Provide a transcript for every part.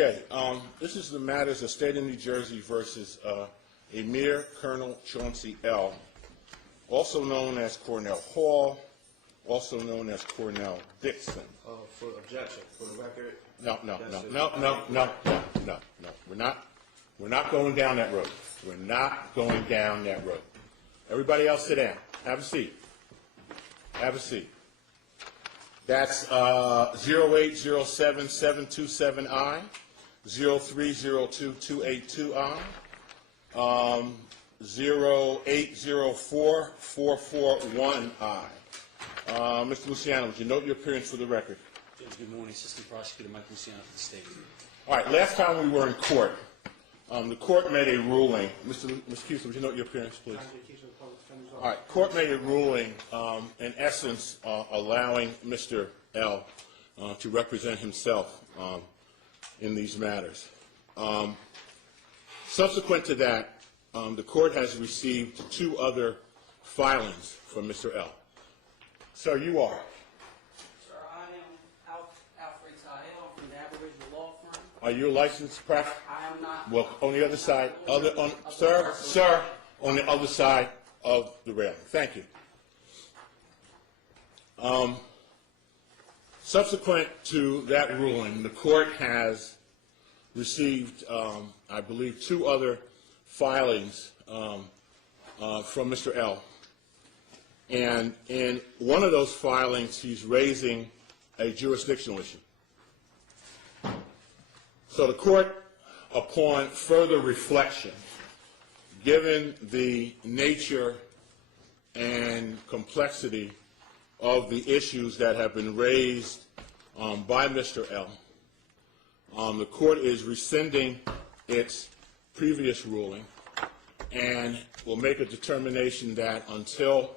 Okay, this is the matters of State of New Jersey versus Emir Colonel Chauncey L., also known as Cornell Hall, also known as Cornell Dixon. For objection, for the record. No. We're not going down that road. We're not going down that road. Everybody else sit down. Have a seat. Have a seat. That's 0807727I, 0302282I, 0804441I. Mr. Luciano, would you note your appearance for the record? Good morning, Assistant Prosecutor Mike Luciano for the state. All right, last time we were in court, the court made a ruling. Mr. Keesler, would you note your appearance, please? All right, court made a ruling, in essence, allowing Mr. L. To represent himself in these matters. Subsequent to that, the court has received two other filings from Mr. L. Sir, you are? Sir, I am Alfred Tahel from the Aboriginal Law Firm. Are you a licensed practitioner? I am not. Well, on the other side, sir, on the other side of the railing. Thank you. Subsequent to that ruling, the court has received, I believe, two other filings from Mr. L. And in one of those filings, he's raising a jurisdictional issue. So the court, upon further reflection, given the nature and complexity of the issues that have been raised by Mr. L., the court is rescinding its previous ruling and will make a determination that until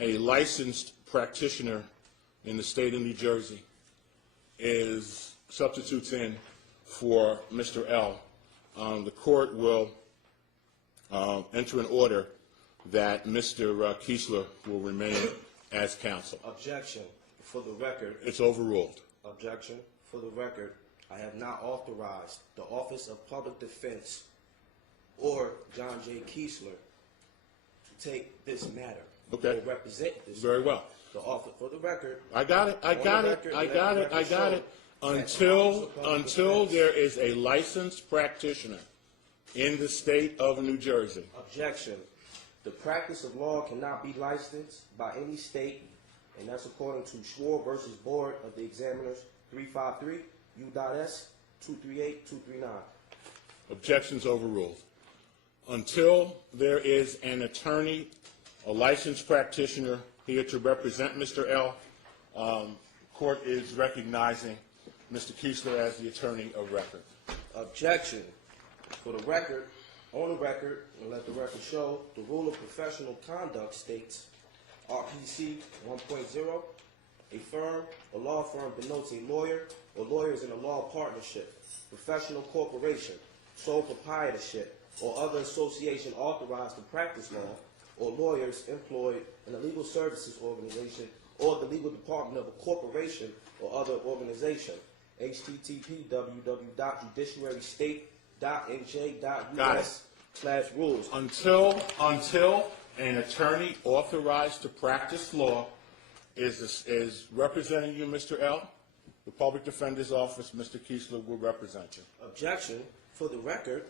a licensed practitioner in the state of New Jersey substitutes in for Mr. L., the court will enter an order that Mr. Keesler will remain as counsel. Objection. For the record. It's overruled. Objection. For the record, I have not authorized the Office of Public Defense or John J. Keesler to take this matter. Okay. Or represent this. Very well. The office, for the record. I got it. Until there is a licensed practitioner in the state of New Jersey. Objection. The practice of law cannot be licensed by any state, and that's according to Schwar versus Board of the Examiners 353 U.S. 238239. Objections overruled. Until there is an attorney, a licensed practitioner here to represent Mr. L., court is recognizing Mr. Keesler as the attorney of record. Objection. For the record, on the record, and let the record show, the rule of professional conduct states, RPC 1.0, a firm, a law firm denotes a lawyer or lawyers in a law partnership, professional corporation, sole proprietorship, or other association authorized to practice law, or lawyers employed in a legal services organization or the legal department of a corporation or other organization. http://www.judiciarystate.nj.us/rules. Until an attorney authorized to practice law is representing you, Mr. L., the Public Defender's Office, Mr. Keesler, will represent you. Objection. For the record,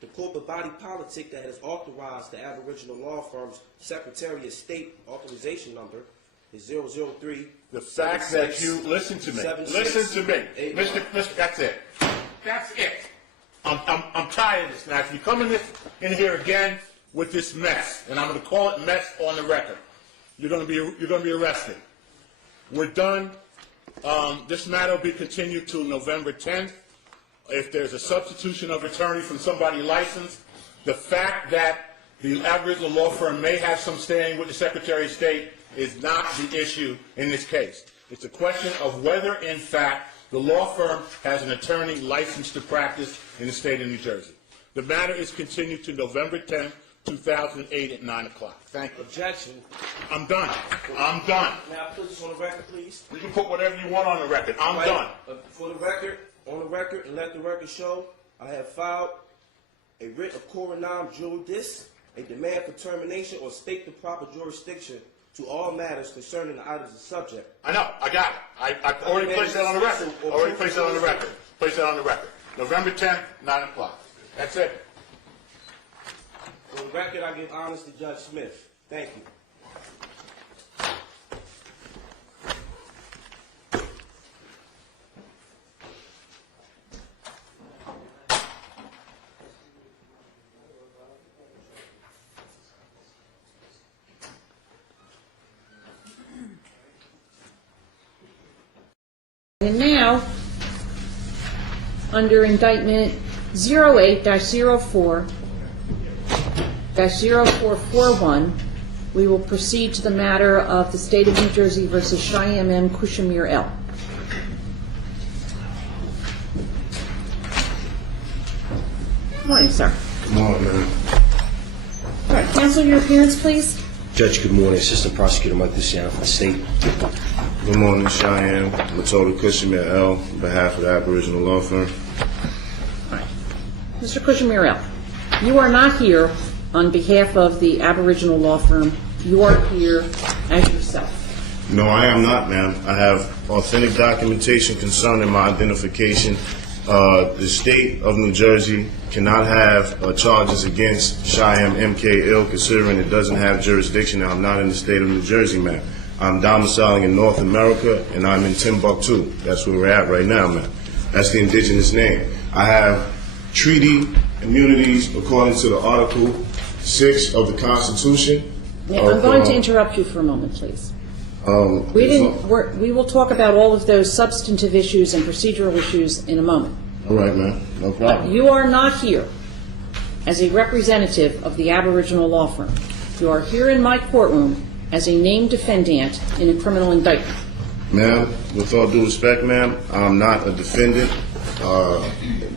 the corporate body politic that has authorized the Aboriginal Law Firm's Secretary of State authorization number is 003. The fact that you listen to me, Mr. That's it. That's it. I'm tired of this now. If you come in here again with this mess, and I'm going to call it mess on the record, you're going to be arrested. We're done. This matter will be continued till November 10th. If there's a substitution of attorney from somebody licensed, the fact that the Aboriginal law firm may have some standing with the Secretary of State is not the issue in this case. It's a question of whether, in fact, the law firm has an attorney licensed to practice in the state of New Jersey. The matter is continued to November 10th, 2008 at 9 o'clock. Thank you. Objection. I'm done. Now put this on the record, please. You can put whatever you want on the record. I'm done. For the record, On the record, and let the record show, I have filed a writ of Koran juris, a demand for termination or state the proper jurisdiction to all matters concerning the items of subject. I know, I got it. I already placed that on the record. Already placed that on the record. Place that on the record. November 10th, 9 o'clock. That's it. For the record, I give honors to Judge Smith. Thank you. And now, under indictment 08-04-0441, we will proceed to the matter of the State of New Jersey versus Cheyenne M. Kushmir L. Good morning, sir. Good morning, man. All right, cancel your appearance, please. Judge, good morning. Assistant Prosecutor Mike Luciano for the state. Good morning, Cheyenne. Matilda Kushmir L. on behalf of the Aboriginal Law Firm. All right. Mr. Kushmir L., you are not here on behalf of the Aboriginal Law Firm. You are here as yourself. No, I am not, ma'am. I have authentic documentation concerning my identification. The state of New Jersey cannot have charges against Cheyenne M.K. Ill, considering it doesn't have jurisdiction. I'm not in the state of New Jersey, ma'am. I'm domiciling in North America, and I'm in Timbuktu. That's where we're at right now, ma'am. That's the indigenous name. I have treaty immunities according to the Article 6 of the Constitution. Now, I'm going to interrupt you for a moment, please. We will talk about all of those substantive issues and procedural issues in a moment. All right, ma'am. No problem. But you are not here as a representative of the Aboriginal Law Firm. You are here in my courtroom as a named defendant in a criminal indictment. Ma'am, with all due respect, ma'am, I'm not a defendant.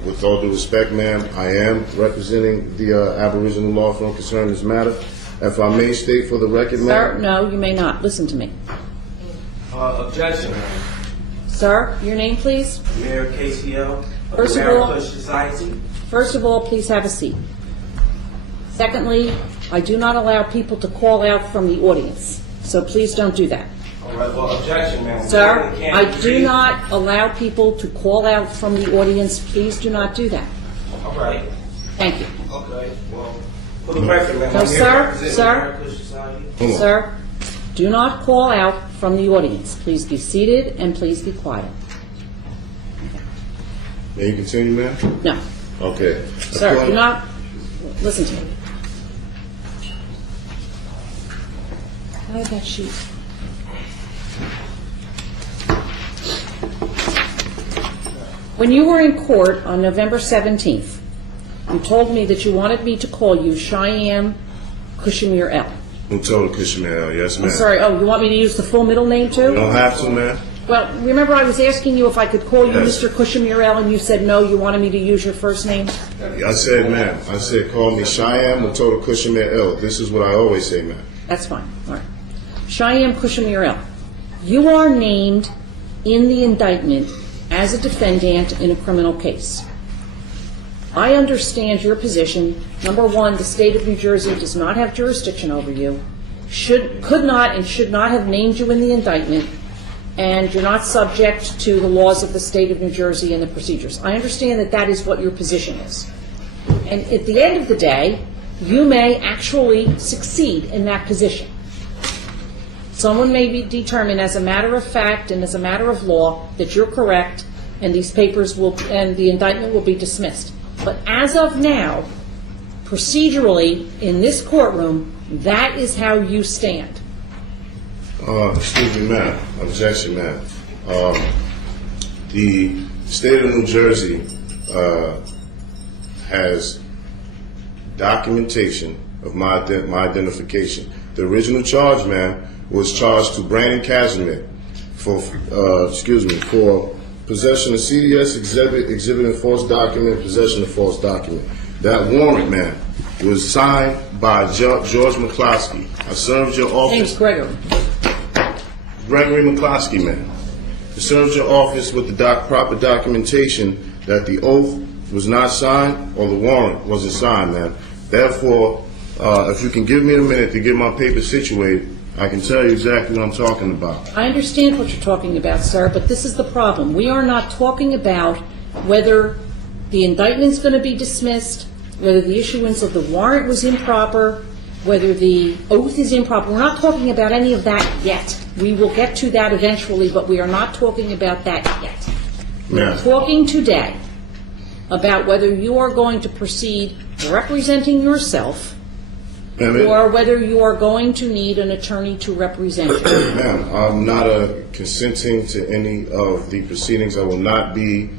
With all due respect, ma'am, I am representing the Aboriginal Law Firm concerning this matter. If I may state for the record, ma'am. Sir, no, you may not. Listen to me. Objection. Sir, your name, please? Mayor KCL. First of Moroccans Society. First of all, please have a seat. Secondly, I do not allow people to call out from the audience, so please don't do that. All right, well, objection, ma'am. Sir, I do not allow people to call out from the audience. Please do not do that. All right. Thank you. Okay, well, for the record, ma'am. No, sir, do not call out from the audience. Please be seated and please be quiet. May you continue, ma'am? No. Okay. Sir, do not listen to me. I have that sheet. When you were in court on November 17th, you told me that you wanted me to call you Cheyenne Kushmir L. Matilda Kushmir L. Yes, ma'am. I'm sorry. Oh, you want me to use the full middle name too? You don't have to, ma'am. Well, remember I was asking you if I could call you Yes. Mr. Kushmir L. and you said no, you wanted me to use your first name? I said, ma'am. I said, call me Cheyenne Matilda Kushmir L. This is what I always say, ma'am. That's fine. All right. Cheyenne Kushmir L. You are named in the indictment as a defendant in a criminal case. I understand your position. Number one, the state of New Jersey does not have jurisdiction over you, could not and should not have named you in the indictment, and you're not subject to the laws of the state of New Jersey and the procedures. I understand that that is what your position is. And at the end of the day, you may actually succeed in that position. Someone may be determined as a matter of fact and as a matter of law that you're correct, and these papers will, and the indictment will be dismissed. But as of now, procedurally, in this courtroom, that is how you stand. Excuse me, ma'am. Objection, ma'am. The state of New Jersey has documentation of my identification. The original charge, ma'am, was charged to Brandon Casimir for possession of CDS exhibiting false document, possession of false document. That warrant, ma'am, was signed by George McCloskey. I served your office. Name's Gregory. Gregory McCloskey, ma'am. served your office with the proper documentation that the oath was not signed or the warrant wasn't signed, man. Therefore, if you can give me a minute to get my paper situated, I can tell you exactly what I'm talking about. I understand what you're talking about, sir, but this is the problem. We are not talking about whether the indictment's going to be dismissed, whether the issuance of the warrant was improper, whether the oath is improper. We're not talking about any of that yet. We will get to that eventually, but we are not talking about that yet. We're talking today about whether you are going to proceed representing yourself or whether you are going to need an attorney to represent you. Ma'am, I'm not consenting to any of the proceedings. I will not be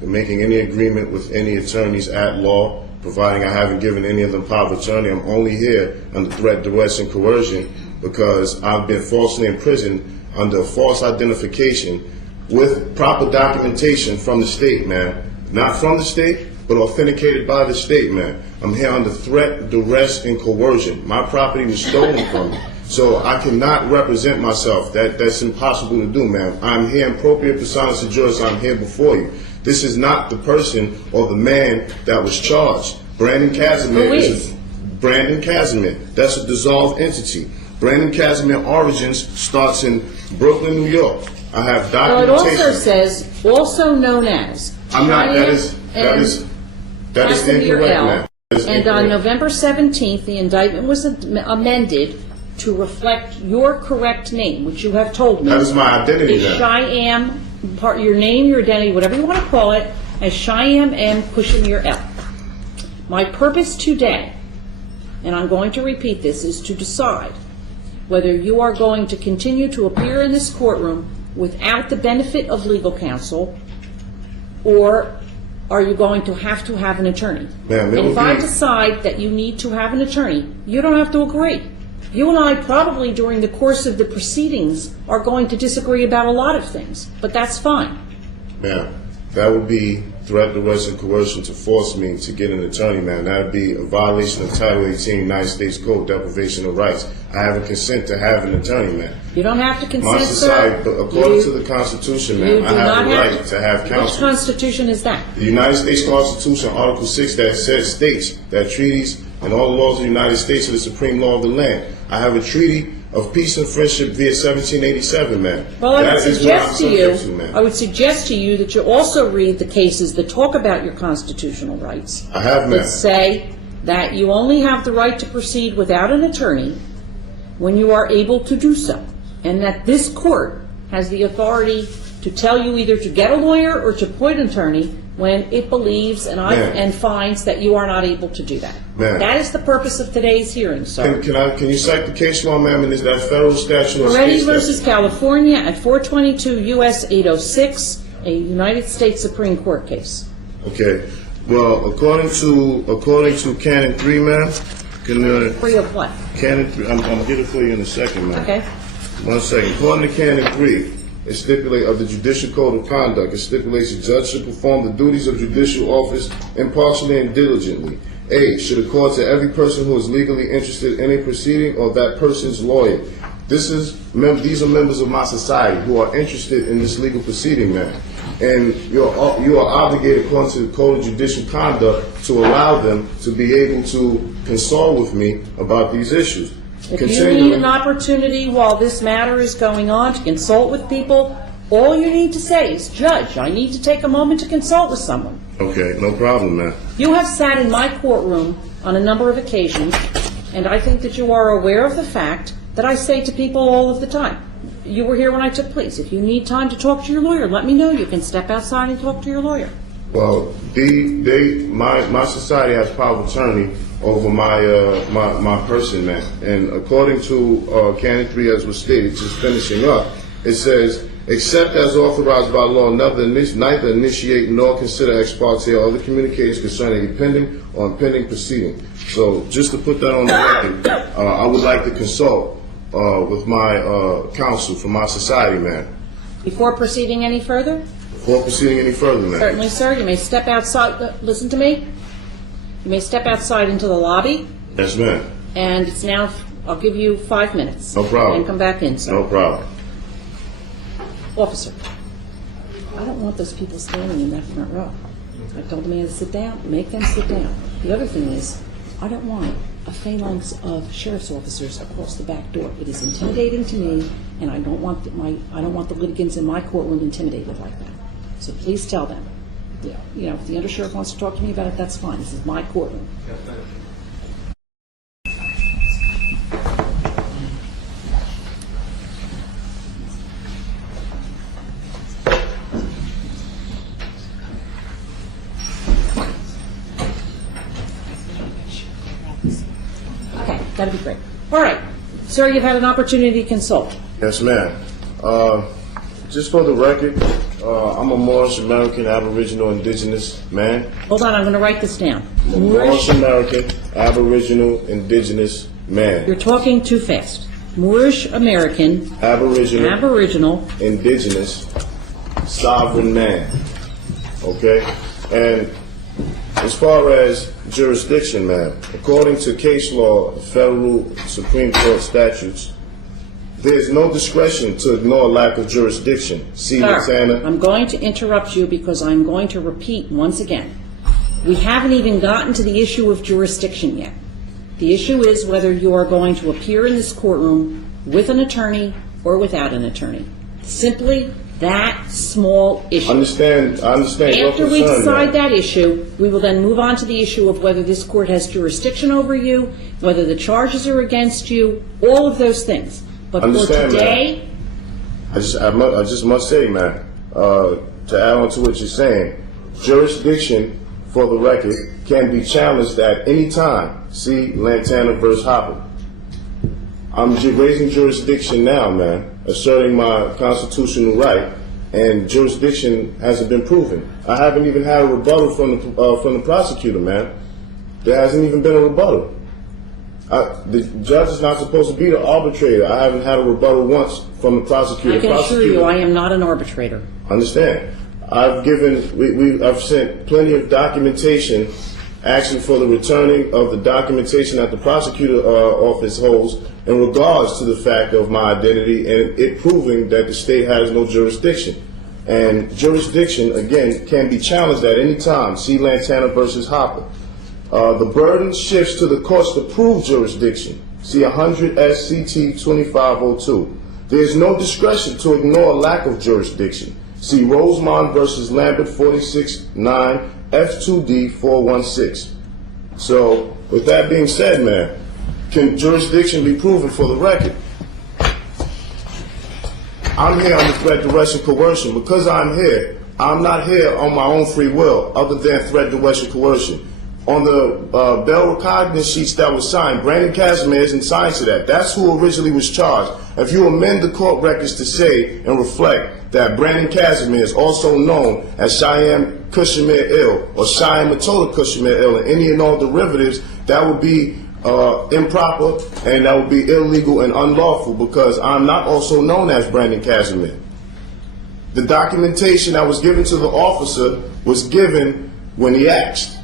making any agreement with any attorneys at law, providing I haven't given any of them power of attorney. I'm only here under threat, duress, and coercion because I've been falsely imprisoned under false identification with proper documentation from the state, man. Not from the state, but authenticated by the state, man. I'm here under threat, duress, and coercion. My property was stolen from me. So I cannot represent myself. That's impossible to do, man. I'm here in propria personae juris. I'm here before you. This is not the person or the man that was charged. Brandon Casimir is Brandon Casimir. That's a dissolved entity. Brandon Casimir origins starts in Brooklyn, New York. I have documentation. Well, it also says, also known as. I'm not. That is incorrect, man. And on November 17th, the indictment was amended to reflect your correct name, which you have told me. That is my identity, then. Cheyenne, your name, your identity, whatever you want to call it, as Cheyenne M. Kushmir L. My purpose today, and I'm going to repeat this, is to decide whether you are going to continue to appear in this courtroom without the benefit of legal counsel, or are you going to have an attorney? And if I decide that you need to have an attorney, you don't have to agree. You and I probably during the course of the proceedings are going to disagree about a lot of things, but that's fine. Ma'am, that would be threat, duress, and coercion to force me to get an attorney, man. That would be a violation of Title 18 United States Code, deprivation of rights. I have a consent to have an attorney, man. You don't have to consent, My society, but according to the Constitution, man, I have the right to have counsel. Which Constitution is that? The United States Constitution, Article 6, that states that treaties and all the laws of the United States are the supreme law of the land. I have a treaty of peace and friendship via 1787, man. Well, I would suggest to you that you also read the cases that talk about your constitutional rights. I have, man. That say that you only have the right to proceed without an attorney when you are able to do so, and that this court has the authority to tell you either to get a lawyer or to appoint an attorney when it believes and finds that you are not able to do that. Ma'am. That is the purpose of today's hearing, sir. Can you cite the case law, ma'am, and is that federal statute or Moretti state versus statute? California at 422 U.S. 806, a United States Supreme Court case. Okay. Well, according to Canon 3, ma'am, Free of what? Canon 3, I'm going to get it for you in a second, ma'am. Okay. 1 second. According to Canon 3, it stipulates of the Judicial Code of Conduct, it stipulates a judge should perform the duties of judicial office impartially and diligently. A, should accord to every person who is legally interested in a proceeding or that person's lawyer. These are members of my society who are interested in this legal proceeding, man. And you are obligated, according to the Code of Judicial Conduct, to allow them to be able to consult with me about these issues. If you need an opportunity while this matter is going on to consult with people, all you need to say is, Judge, I need to take a moment to consult with someone. Okay, no problem, man. You have sat in my courtroom on a number of occasions, and I think that you are aware of the fact that I say to people all of the time, you were here when I took pleas. If you need time to talk to your lawyer, let me know. You can step outside and talk to your lawyer. Well, my society has power of attorney over my person, man. And according to Canon 3, as was stated, just finishing up, it says, except as authorized by law, neither initiate nor consider ex parte or other communications concerning a pending or impending proceeding. So, just to put that on the record, I would like to consult with my counsel for my society, man. Before proceeding any further? Before proceeding any further, man. Certainly, sir. You may step outside. Listen to me. You may step outside into the lobby. Yes, ma'am. And it's now, I'll give you 5 minutes. No problem. And come back in, sir. No problem. Officer, I don't want those people standing in that front row. I told the man to sit down, make them sit down. The other thing is, I don't want a phalanx of sheriff's officers across the back door. It is intimidating to me, and I don't want the litigants in my courtroom intimidated like that. So please tell them. You know, if the undersheriff wants to talk to me about it, that's fine. This is my courtroom. Okay, that'd be great. All right, sir, you've had an opportunity to consult. Yes, ma'am. Just for the record, I'm a Moorish American, Aboriginal, Indigenous man. Hold on, I'm going to write this down. I'm a Moorish American, Aboriginal, Indigenous man. You're talking too fast. Moorish American, Aboriginal, Indigenous, sovereign man. Okay? And as far as jurisdiction, man, according to case law, federal Supreme Court statutes, there's no discretion to ignore lack of jurisdiction. See, Sir, I'm going to interrupt you because I'm going to repeat once again. We haven't even gotten to the issue of jurisdiction yet. The issue is whether you are going to appear in this courtroom with an attorney or without an attorney. Simply that small issue. I understand After we decide that issue, we will then move on to the issue of whether this court has jurisdiction over you, whether the charges are against you, all of those things. But for today, I just must say, man, to add on to what you're saying, jurisdiction, for the record, can be challenged at any time. See Lantana versus Hopper. I'm raising jurisdiction now, man, asserting my constitutional right, and jurisdiction hasn't been proven. I haven't even had a rebuttal from the prosecutor, man. There hasn't even been a rebuttal. The judge is not supposed to be the arbitrator. I haven't had a rebuttal once from the prosecutor. I can assure you I am not an arbitrator. Understand. I've sent plenty of documentation asking for the returning of the documentation that the prosecutor office holds in regards to the fact of my identity and it proving that the state has no jurisdiction. And jurisdiction, again, can be challenged at any time. See Lantana versus Hopper. The burden shifts to the courts to prove jurisdiction. See 100 SCT 2502. There is no discretion to ignore lack of jurisdiction. See Rosemond versus Lambert 46-9 F2D 416. So, with that being said, man, can jurisdiction be proven for the record? I'm here under threat, duress, and coercion. Because I'm here, I'm not here on my own free will, other than threat, duress, and coercion. On the bail recognizance sheets that was signed, Brandon Casimir isn't signed to that. That's who originally was charged. If you amend the court records to say and reflect that Brandon Casimir is also known as Cheyenne Cushmere Ill or Cheyenne Matola Cushmere Ill and any and all derivatives, that would be improper and that would be illegal and unlawful because I'm not also known as Brandon Casimir. The documentation that was given to the officer was given when he asked.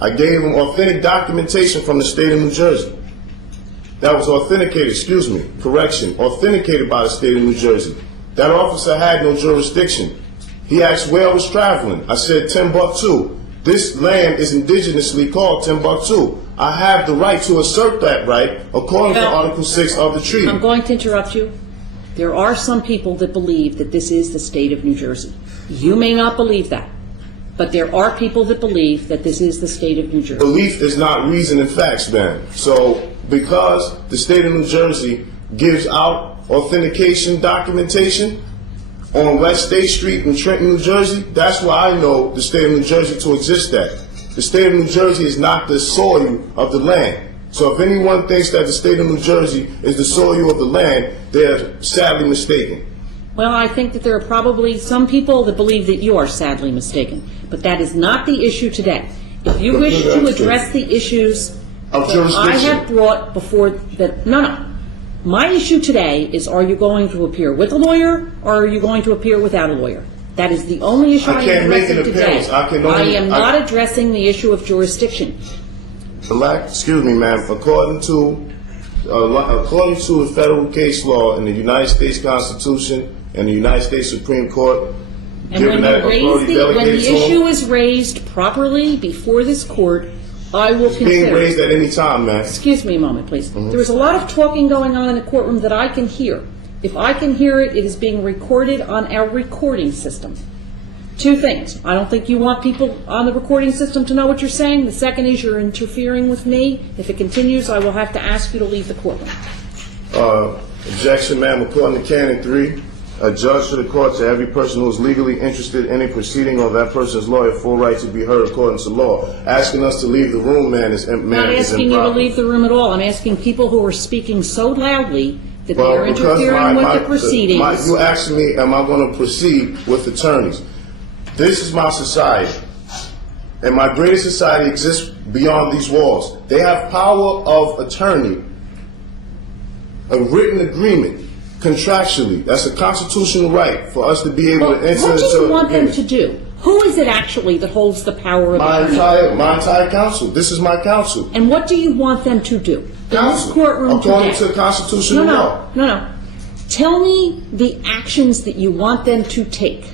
I gave him authentic documentation from the state of New Jersey. That was authenticated, authenticated by the state of New Jersey. That officer had no jurisdiction. He asked where I was traveling. I said Timbuktu. This land is indigenously called Timbuktu. I have the right to assert that right according to Article 6 of the treaty. I'm going to interrupt you. There are some people that believe that this is the state of New Jersey. You may not believe that. But there are people that believe that this is the state of New Jersey. Belief is not reason and facts, man. So because the state of New Jersey gives out authentication documentation on West State Street in Trenton, New Jersey, that's why I know the state of New Jersey to exist at. The state of New Jersey is not the soil of the land. So if anyone thinks that the state of New Jersey is the soil of the land, they're sadly mistaken. Well, I think that there are probably some people that believe that you are sadly mistaken. But that is not the issue today. If you wish to address the issues that I have brought before that, no. My issue today is, are you going to appear with a lawyer or are you going to appear without a lawyer? That is the only issue I am addressing today. I am not addressing the issue of jurisdiction. Excuse me, ma'am. According to the federal case law in the United States Constitution and the United States Supreme Court, And when that authority delegated the to issue them, is raised properly before this court, I will consider. being raised at any time, man. Excuse me a moment, please. There is a lot of talking going on in the courtroom that I can hear. If I can hear it, it is being recorded on our recording system. Two things. I don't think you want people on the recording system to know what you're saying. The second is you're interfering with me. If it continues, I will have to ask you to leave the courtroom. Objection, ma'am. According to Canon 3, a judge to the court to every person who is legally interested in a proceeding or that person's lawyer full right to be heard according to law. Asking us to leave the room, man, is I'm not asking you to leave the room at all. I'm asking people who are speaking so loudly that they are interfering with the proceedings. You asked me, am I going to proceed with attorneys? This is my society, and my greatest society exists beyond these walls. They have power of attorney, a written agreement, contractually. That's a constitutional right for us to be able to enter into. What do you want them to do? Who is it actually that holds the power of attorney? My entire council. This is my council. And what do you want them to do? In this courtroom according today. to constitutional law. No. Tell me the actions that you want them to take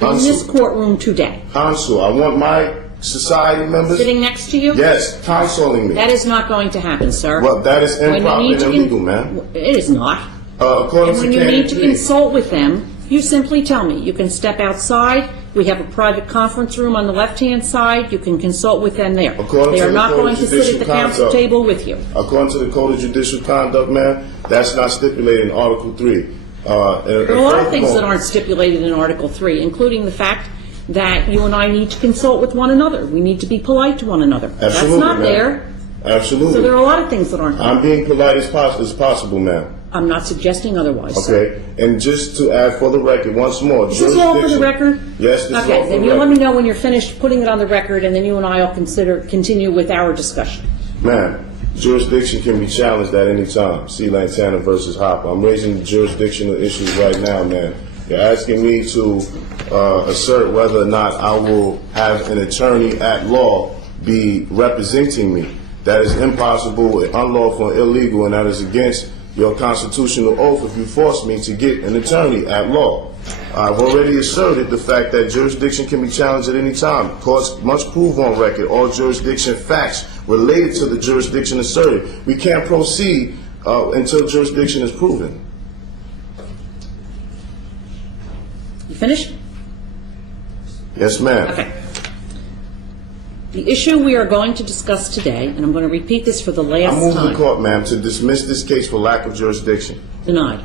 in this courtroom today. Counsel, I want my society members Sitting next to you? Yes, counseling me. That is not going to happen, sir. Well, that is improper and illegal, man. It is not. According And to when you Canon need to 3. consult with them, you simply tell me. You can step outside. We have a private conference room on the left-hand side. You can consult with them there. According They to are the not Code going of to sit at the Judicial council Conduct. table with you. According to the Code of Judicial Conduct, man, that's not stipulated in Article 3. There are a lot of things that aren't stipulated in Article 3, including the fact that you and I need to consult with one another. We need to be polite to one another. Absolutely, That's not ma'am. there. Absolutely. So there are a lot of things that aren't there. I'm being polite as possible, ma'am. I'm not suggesting otherwise. Okay, and just to add for the record once more, Is this all for the record? Yes, this is all Okay, for then the you record. let me know when you're finished putting it on the record, and then you and I will continue with our discussion. Ma'am, jurisdiction can be challenged at any time. See Lantana versus Hopper. I'm raising the jurisdictional issues right now, man. You're asking me to assert whether or not I will have an attorney at law be representing me. That is impossible, unlawful, and illegal, and that is against your constitutional oath if you force me to get an attorney at law. I've already asserted the fact that jurisdiction can be challenged at any time. Courts must prove on record all jurisdiction facts related to the jurisdiction asserted. We can't proceed until jurisdiction is proven. You finished? Yes, ma'am. Okay. The issue we are going to discuss today, and I'm going to repeat this for the last I move time. the court, ma'am, to dismiss this case for lack of jurisdiction. Denied.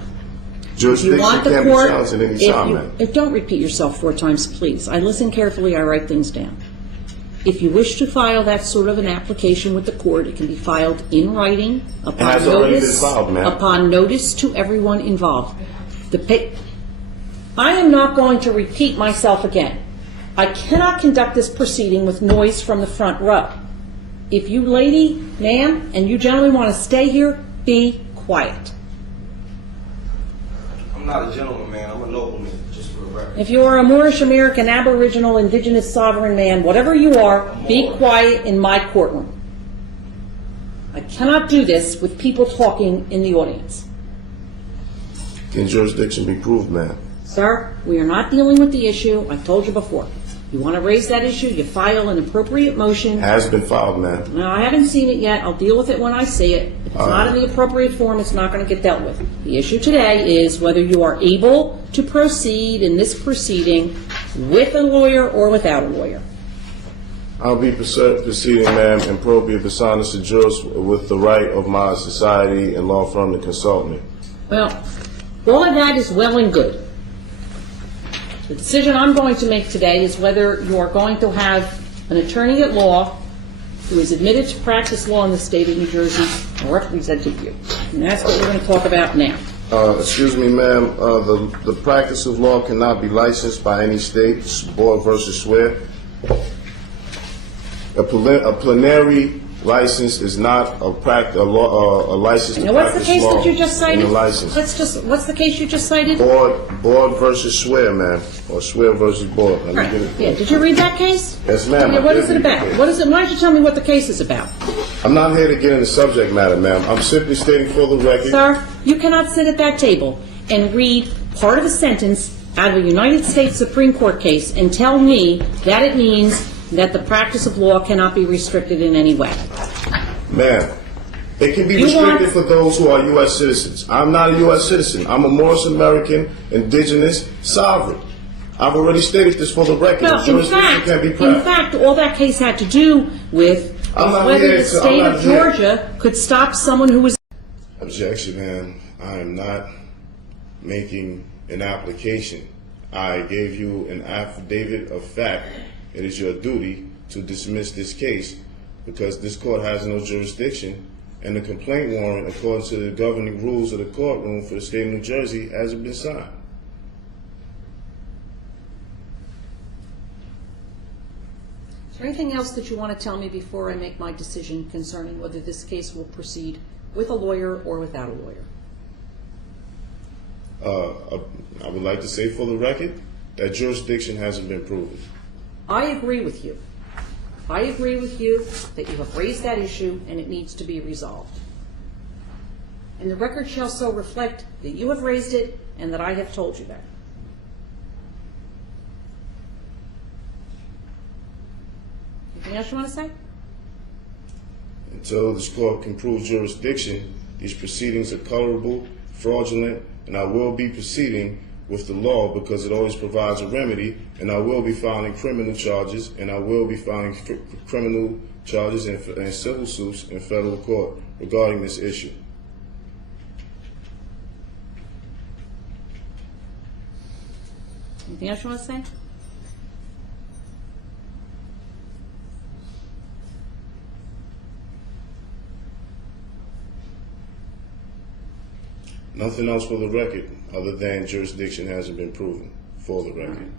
Jurisdiction You want the can't be court, challenged at any time, ma'am. don't repeat yourself 4 times, please. I listen carefully, I write things down. If you wish to file that sort of an application with the court, it can be filed in writing upon has already been notice, filed, ma'am. upon notice to everyone involved. I am not going to repeat myself again. I cannot conduct this proceeding with noise from the front row. If you lady, ma'am, and you gentlemen want to stay here, be quiet. I'm not a gentleman, man. I'm a nobleman, just for the record. If you are a Moorish American, Aboriginal, Indigenous, sovereign man, whatever you are, be quiet in my courtroom. I cannot do this with people talking in the audience. Can jurisdiction be proved, ma'am? Sir, we are not dealing with the issue. I told you before. You want to raise that issue, you file an appropriate motion. Has been filed, ma'am. No, I haven't seen it yet. I'll deal with it when I see it. If it's not in the appropriate form, it's not going to get dealt with. The issue today is whether you are able to proceed in this proceeding with a lawyer or without a lawyer. I'll be proceeding, ma'am, in propria personis to juris with the right of my society and law firm to consult me. Well, all of that is well and good. The decision I'm going to make today is whether you are going to have an attorney at law who is admitted to practice law in the state of New Jersey and representing you. And that's what we're going to talk about now. Excuse me, ma'am. The practice of law cannot be licensed by any state. Board versus Swear. A plenary license is not a license to Now, what's the practice case law that you just cited? in a license. What's the case you just cited? Board versus Swear, ma'am, or Swear versus Board. Let me Right. get it. Yeah, did you read that case? Yes, ma'am. Yeah, I what did is it read the about? case. What is it? Why don't you tell me what the case is about? I'm not here to get into subject matter, ma'am. I'm simply stating for the record. Sir, you cannot sit at that table and read part of a sentence out of a United States Supreme Court case and tell me that it means that the practice of law cannot be restricted in any way. Ma'am, it can be restricted for those who are U.S. citizens. I'm not a U.S. citizen. I'm a Moorish American, indigenous, sovereign. I've already stated this for the record. Well, in fact, all that case had to do with whether the state of Georgia could stop someone who was... Objection, ma'am. I am not making an application. I gave you an affidavit of fact. It is your duty to dismiss this case because this court has no jurisdiction, and the complaint warrant, according to the governing rules of the courtroom for the state of New Jersey, hasn't been signed. Is there anything else that you want to tell me before I make my decision concerning whether this case will proceed with a lawyer or without a lawyer? I would like to say for the record that jurisdiction hasn't been proven. I agree with you. I agree with you that you have raised that issue and it needs to be resolved. And the record shall so reflect that you have raised it and that I have told you that. Anything else you want to say? Until this court can prove jurisdiction, these proceedings are colorable, fraudulent, and I will be proceeding with the law because it always provides a remedy, and I will be filing criminal charges, and I will be filing criminal charges and civil suits in federal court regarding this issue. Anything else you want to say? Nothing else for the record other than jurisdiction hasn't been proven for the record.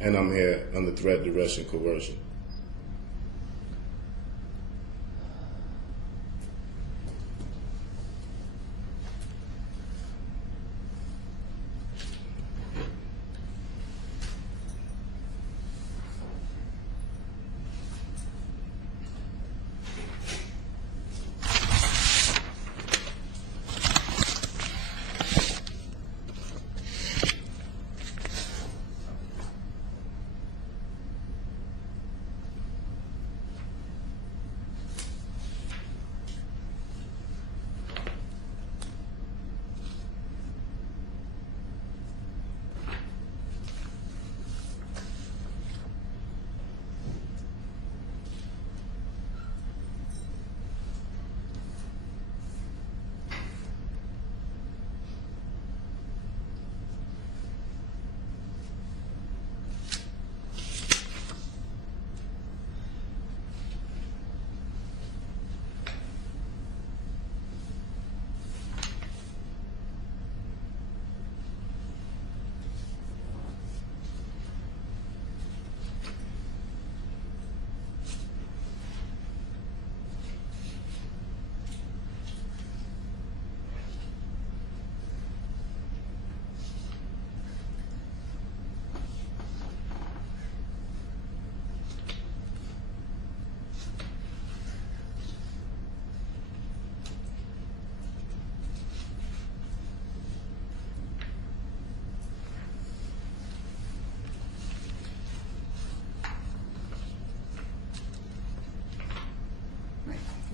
And I'm here under threat, duress, and coercion.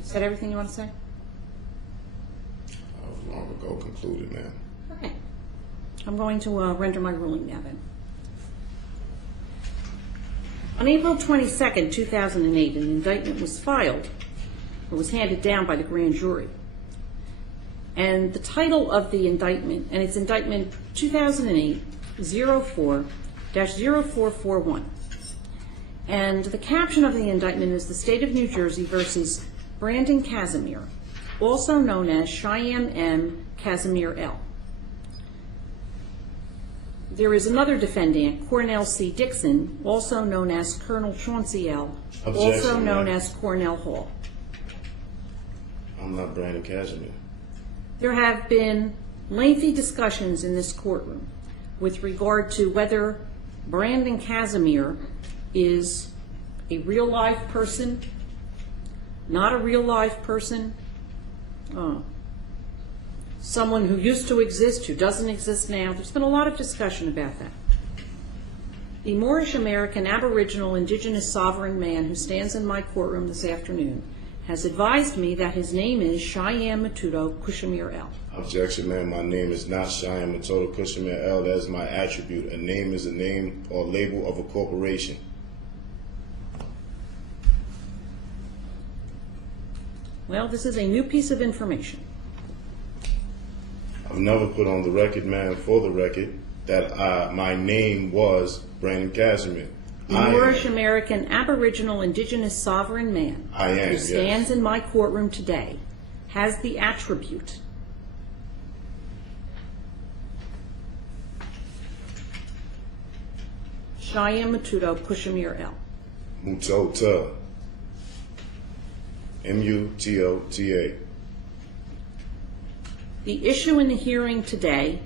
Is that everything you want to say? I've long ago concluded, ma'am. Okay. I'm going to render my ruling now then. On April 22nd, 2008, an indictment was filed, or was handed down by the grand jury. And the title of the indictment, and it's indictment 2008-04-0441. And the caption of the indictment is the State of New Jersey versus Brandon Casimir, also known as Cheyenne M. Casimir L. There is another defendant, Cornell C. Dixon, also known as Colonel Chauncey L., also known as Cornell Hall. I'm not Brandon Casimir. There have been lengthy discussions in this courtroom with regard to whether Brandon Casimir is a real-life person, not a real-life person. someone who used to exist, who doesn't exist now. There's been a lot of discussion about that. The Moorish American Aboriginal Indigenous Sovereign man who stands in my courtroom this afternoon has advised me that his name is Cheyenne Matuto Kushamir El. Objection, ma'am. My name is not Cheyenne Matuto Kushamir El. That is my attribute. A name is a name or label of a corporation. Well, this is a new piece of information. I've never put on the record, ma'am, for the record, that my name was Brandon Casimir. The Moorish American Aboriginal Indigenous Sovereign man who stands in my courtroom today has the attribute Cheyenne Matuto Kushamir El. Mutota. M-U-T-O-T-A. The issue in the hearing today,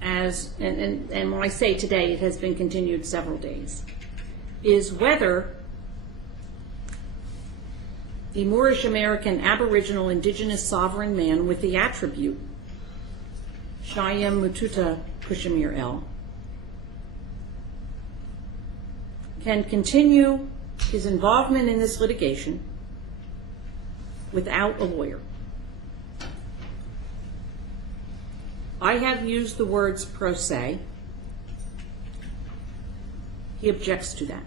and when I say today, it has been continued several days, is whether the Moorish American Aboriginal Indigenous Sovereign man with the attribute Cheyenne Matuto Kushamir El can continue his involvement in this litigation without a lawyer. I have used the words pro se. He objects to that.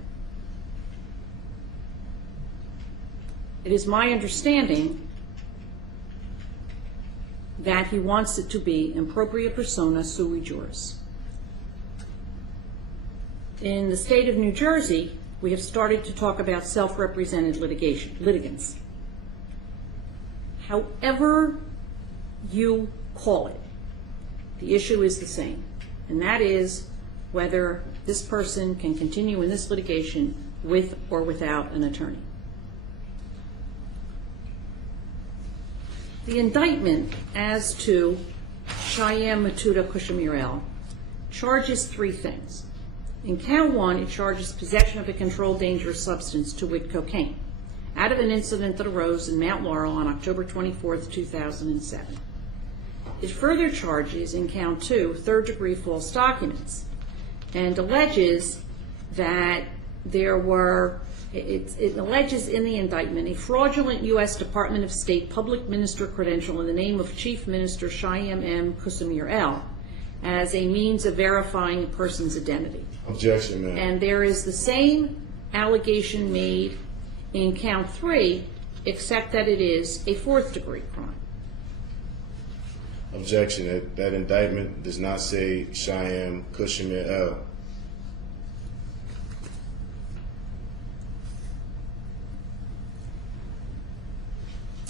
It is my understanding that he wants it to be in propria persona sui juris. In the state of New Jersey, we have started to talk about self-represented litigants. However you call it, the issue is the same, and that is whether this person can continue in this litigation with or without an attorney. The indictment as to Cheyenne Matuto Kushamir El charges three things. In count one, it charges possession of a controlled dangerous substance, to wit cocaine, out of an incident that arose in Mount Laurel on October 24, 2007. It further charges, in count two, third-degree false documents, and alleges that there were, it alleges in the indictment, a fraudulent U.S. Department of State public minister credential in the name of Chief Minister Cheyenne M. Kushamir El as a means of verifying a person's identity. Objection, ma'am. And there is the same allegation made in count three, except that it is a fourth-degree crime. Objection. That indictment does not say Cheyenne Kushamir El.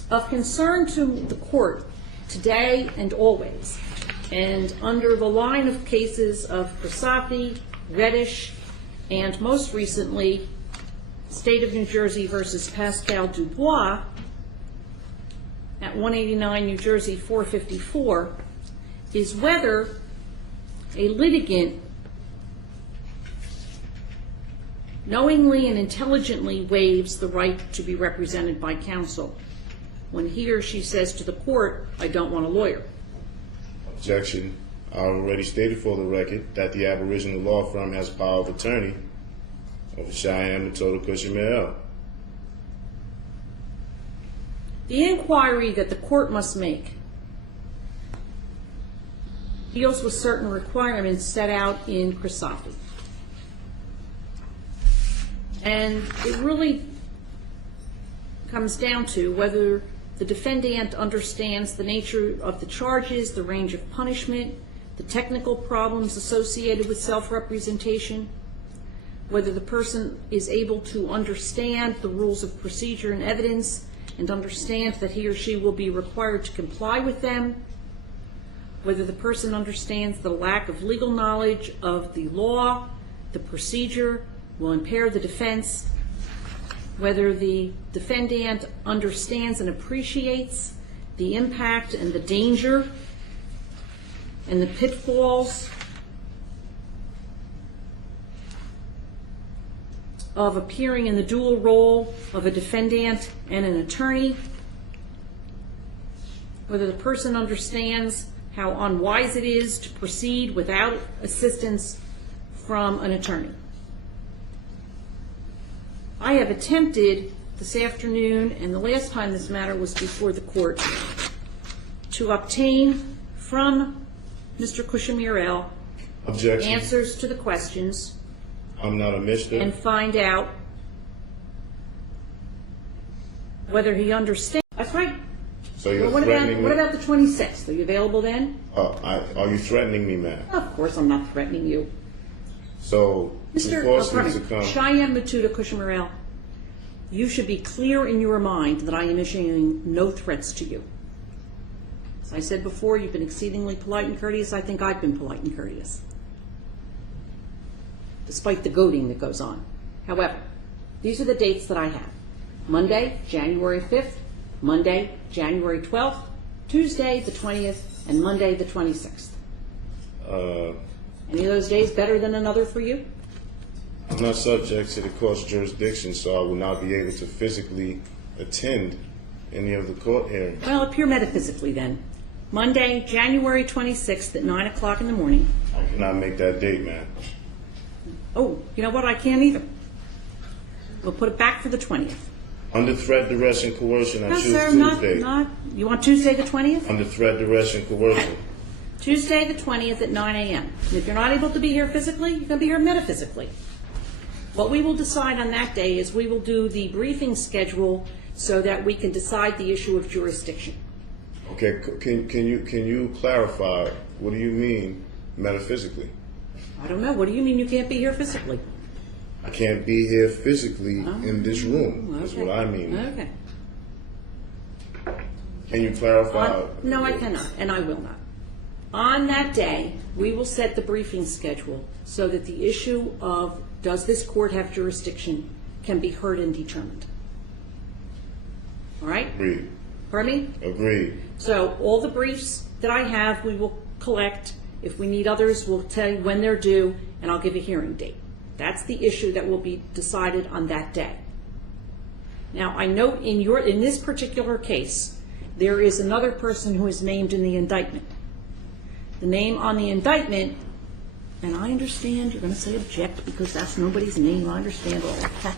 Of concern to the court today and always, and under the line of cases of Prasathi, Reddish, and most recently, State of New Jersey versus Pascal Dubois at 189 New Jersey 454, is whether a litigant knowingly and intelligently waives the right to be represented by counsel when he or she says to the court, I don't want a lawyer. Objection. I already stated for the record that the Aboriginal law firm has power of attorney over Cheyenne Matuto Kushamir El. The inquiry that the court must make deals with certain requirements set out in Prasathi. And it really comes down to whether the defendant understands the nature of the charges, the range of punishment, the technical problems associated with self-representation, whether the person is able to understand the rules of procedure and evidence and understand that he or she will be required to comply with them, whether the person understands the lack of legal knowledge of the law, the procedure will impair the defense, whether the defendant understands and appreciates the impact and the danger and the pitfalls of appearing in the dual role of a defendant and an attorney, whether the person understands how unwise it is to proceed without assistance from an attorney. I have attempted this afternoon, and the last time this matter was before the court, to obtain from Mr. Kushamirel Objection. answers to the questions I'm not a mister. and find out whether he understands. That's right. So you're Well, what threatening about me? the 26th? Are you available then? Are you threatening me, ma'am? Of course I'm not threatening you. So you forced me to come. Cheyenne Matuda Kushamirel, you should be clear in your mind that I am issuing no threats to you. As I said before, you've been exceedingly polite and courteous. I think I've been polite and courteous, despite the goading that goes on. However, these are the dates that I have. Monday, January 5th, Monday, January 12th, Tuesday, the 20th, and Monday, the 26th. Any of those days better than another for you? I'm not subject to the court's jurisdiction, so I will not be able to physically attend any of the court hearings. Well, appear metaphysically then. Monday, January 26th at 9 o'clock in the morning. I cannot make that date, ma'am. Oh, you know what? I can't either. We'll put it back for the 20th. Under threat, duress, and coercion, I No, choose sir, Tuesday. not. You want Tuesday the 20th? Under threat, duress, and coercion. Tuesday the 20th at 9 a.m. And if you're not able to be here physically, you can be here metaphysically. What we will decide on that day is we will do the briefing schedule so that we can decide the issue of jurisdiction. Okay, can you clarify, what do you mean metaphysically? I don't know. What do you mean you can't be here physically? I can't be here physically in this room, is Okay. what I mean. Okay. Can you clarify? No, I cannot, and I will not. On that day, we will set the briefing schedule so that the issue of does this court have jurisdiction can be heard and determined. All right? Agreed. Pardon me? Agreed. So all the briefs that I have, we will collect. If we need others, we'll tell you when they're due, and I'll give a hearing date. That's the issue that will be decided on that day. Now, I note in this particular case, there is another person who is named in the indictment. The name on the indictment, and I understand you're going to say object because that's nobody's name. I understand all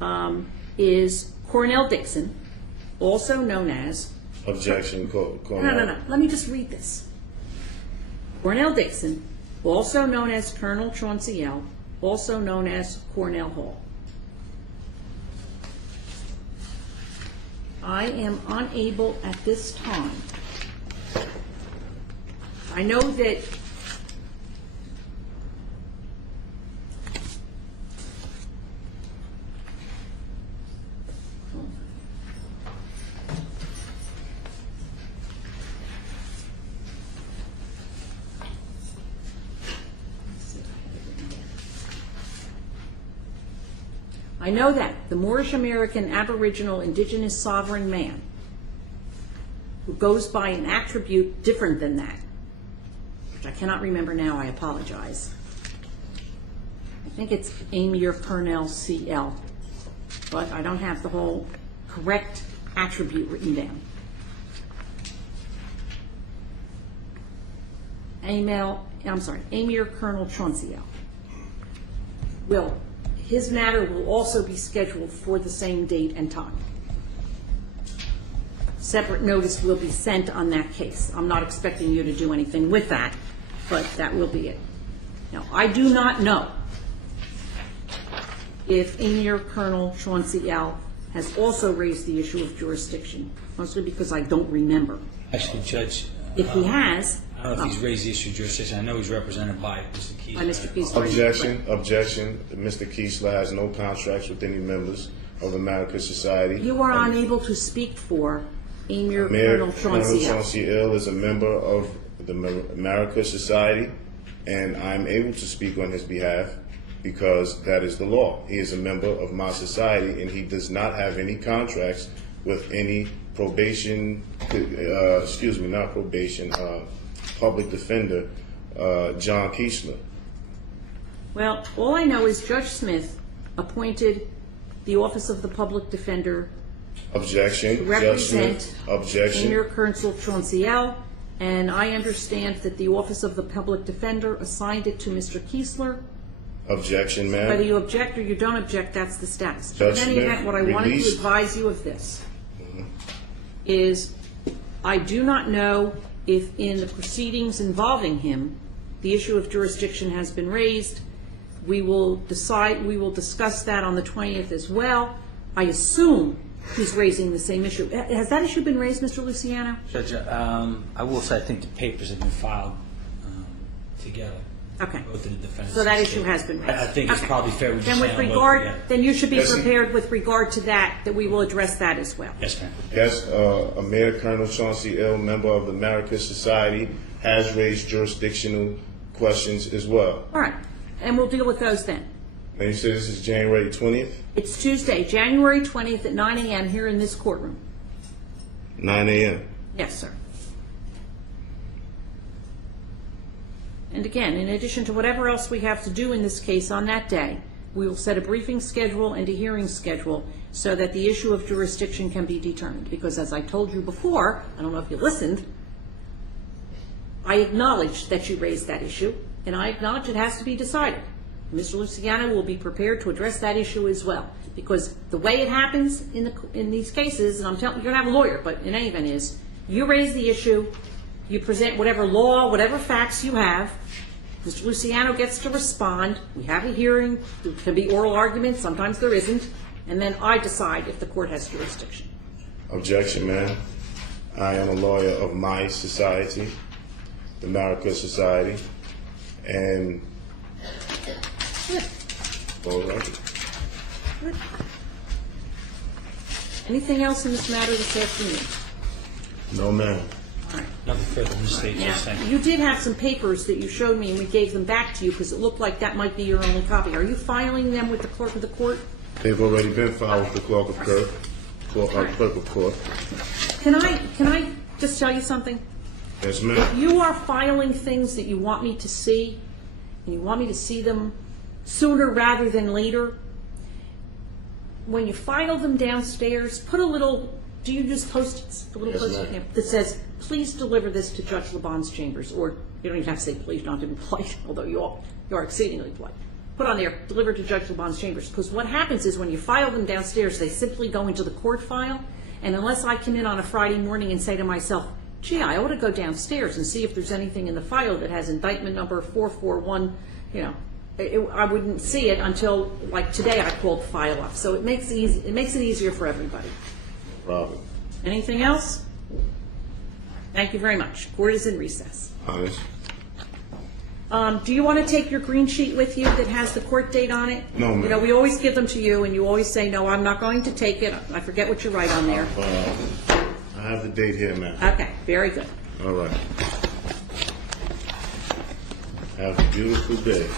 that. Is Cornell Dixon, also known as... Objection. No. Let me just read this. Cornell Dixon, also known as Colonel Chauncey L., also known as Cornell Hall. I am unable at this time. I know that I know that the Moorish American Aboriginal Indigenous Sovereign Man, who goes by an attribute different than that, which I cannot remember now, I apologize. I think it's Amir Purnell CL, but I don't have the whole correct attribute written down. Amir Colonel Chauncey L. His matter will also be scheduled for the same date and time. Separate notice will be sent on that case. I'm not expecting you to do anything with that, but that will be it. Now, I do not know if Amir Colonel Chauncey L. has also raised the issue of jurisdiction, mostly because I don't remember. Actually, Judge, If he has... I don't know if he's raised the issue of jurisdiction. I know he's represented by Mr. Keesler. By Mr. Keesler. Objection. Mr. Keesler has no contracts with any members of the Moroccans Society. You are unable to speak for Amir Mayor Colonel Chauncey L. Chauncey L. is a member of the Moroccans Society, and I'm able to speak on his behalf because that is the law. He is a member of my society, and he does not have any contracts with any public defender, John Keesler. Well, all I know is Judge Smith appointed the Office of the Public Defender Objection. to represent Judgment. Objection. Emir Council Tronciel, and I understand that the Office of the Public Defender assigned it to Mr. Kiesler. Objection, ma'am. Whether you object or you don't object, that's the status. But in any Judgment event, what I wanted to released. advise you of this is I do not know if in the proceedings involving him, the issue of jurisdiction has been raised. We will discuss that on the 20th as well. I assume he's raising the same issue. Has that issue been raised, Mr. Luciano? Judge, I will say I think the papers have been filed together. Okay. Both of the defendants. So that and issue state. has been raised. I think it's Okay. probably fair we just Then with handle both regard, together. then you should be Yes, prepared with regard to that we will address that as well. Yes, ma'am. Yes, Mayor Colonel Chauncey L., member of the Murakush Society, has raised jurisdictional questions as well. All right. And we'll deal with those then. And you said this is January 20th, It's Tuesday, January 20th at 9 a.m. here in this courtroom. 9 a.m. Yes, sir. And again, in addition to whatever else we have to do in this case on that day, we will set a briefing schedule and a hearing schedule so that the issue of jurisdiction can be determined. Because as I told you before, I don't know if you listened, I acknowledge that you raised that issue, and I acknowledge it has to be decided. Mr. Luciano will be prepared to address that issue as well. Because the way it happens in these cases, and I'm telling you, you're not a lawyer, but in any event is, you raise the issue, you present whatever law, whatever facts you have, Mr. Luciano gets to respond, we have a hearing, there can be oral arguments, sometimes there isn't, and then I decide if the court has jurisdiction. Objection, ma'am. I am a lawyer of my society, the Marakush Society, and all right. Good. Anything else in this matter this afternoon? No, ma'am. All right. Nothing further from the state, Now, Judge. Thank you. you did have some papers that you showed me, and we gave them back to you because it looked like that might be your only copy. Are you filing them with the clerk of the court? They've already been filed with the clerk of court. Clerk of court. Can I just tell you something? Yes, ma'am. You are filing things that you want me to see, and you want me to see them sooner rather than later. When you file them downstairs, put a little, do you use Post-its? The little Yes, Post-it ma'am. that says, please deliver this to Judge LeBon's chambers, or you don't even have to say please, not to be polite, although you are exceedingly polite. Put on there, deliver to Judge LeBon's chambers, because what happens is when you file them downstairs, they simply go into the court file, and unless I come in on a Friday morning and say to myself, gee, I ought to go downstairs and see if there's anything in the file that has indictment number 441, I wouldn't see it until, like today, I pulled the file up. So it makes it easier for everybody. Robin. Anything else? Thank you very much. Court is in recess. Honest. Do you want to take your green sheet with you that has the court date on it? No, ma'am. We always give them to you, and you always say, no, I'm not going to take it. I forget what you write on there. I have the date here, ma'am. Okay, very good. All right. Have a beautiful day.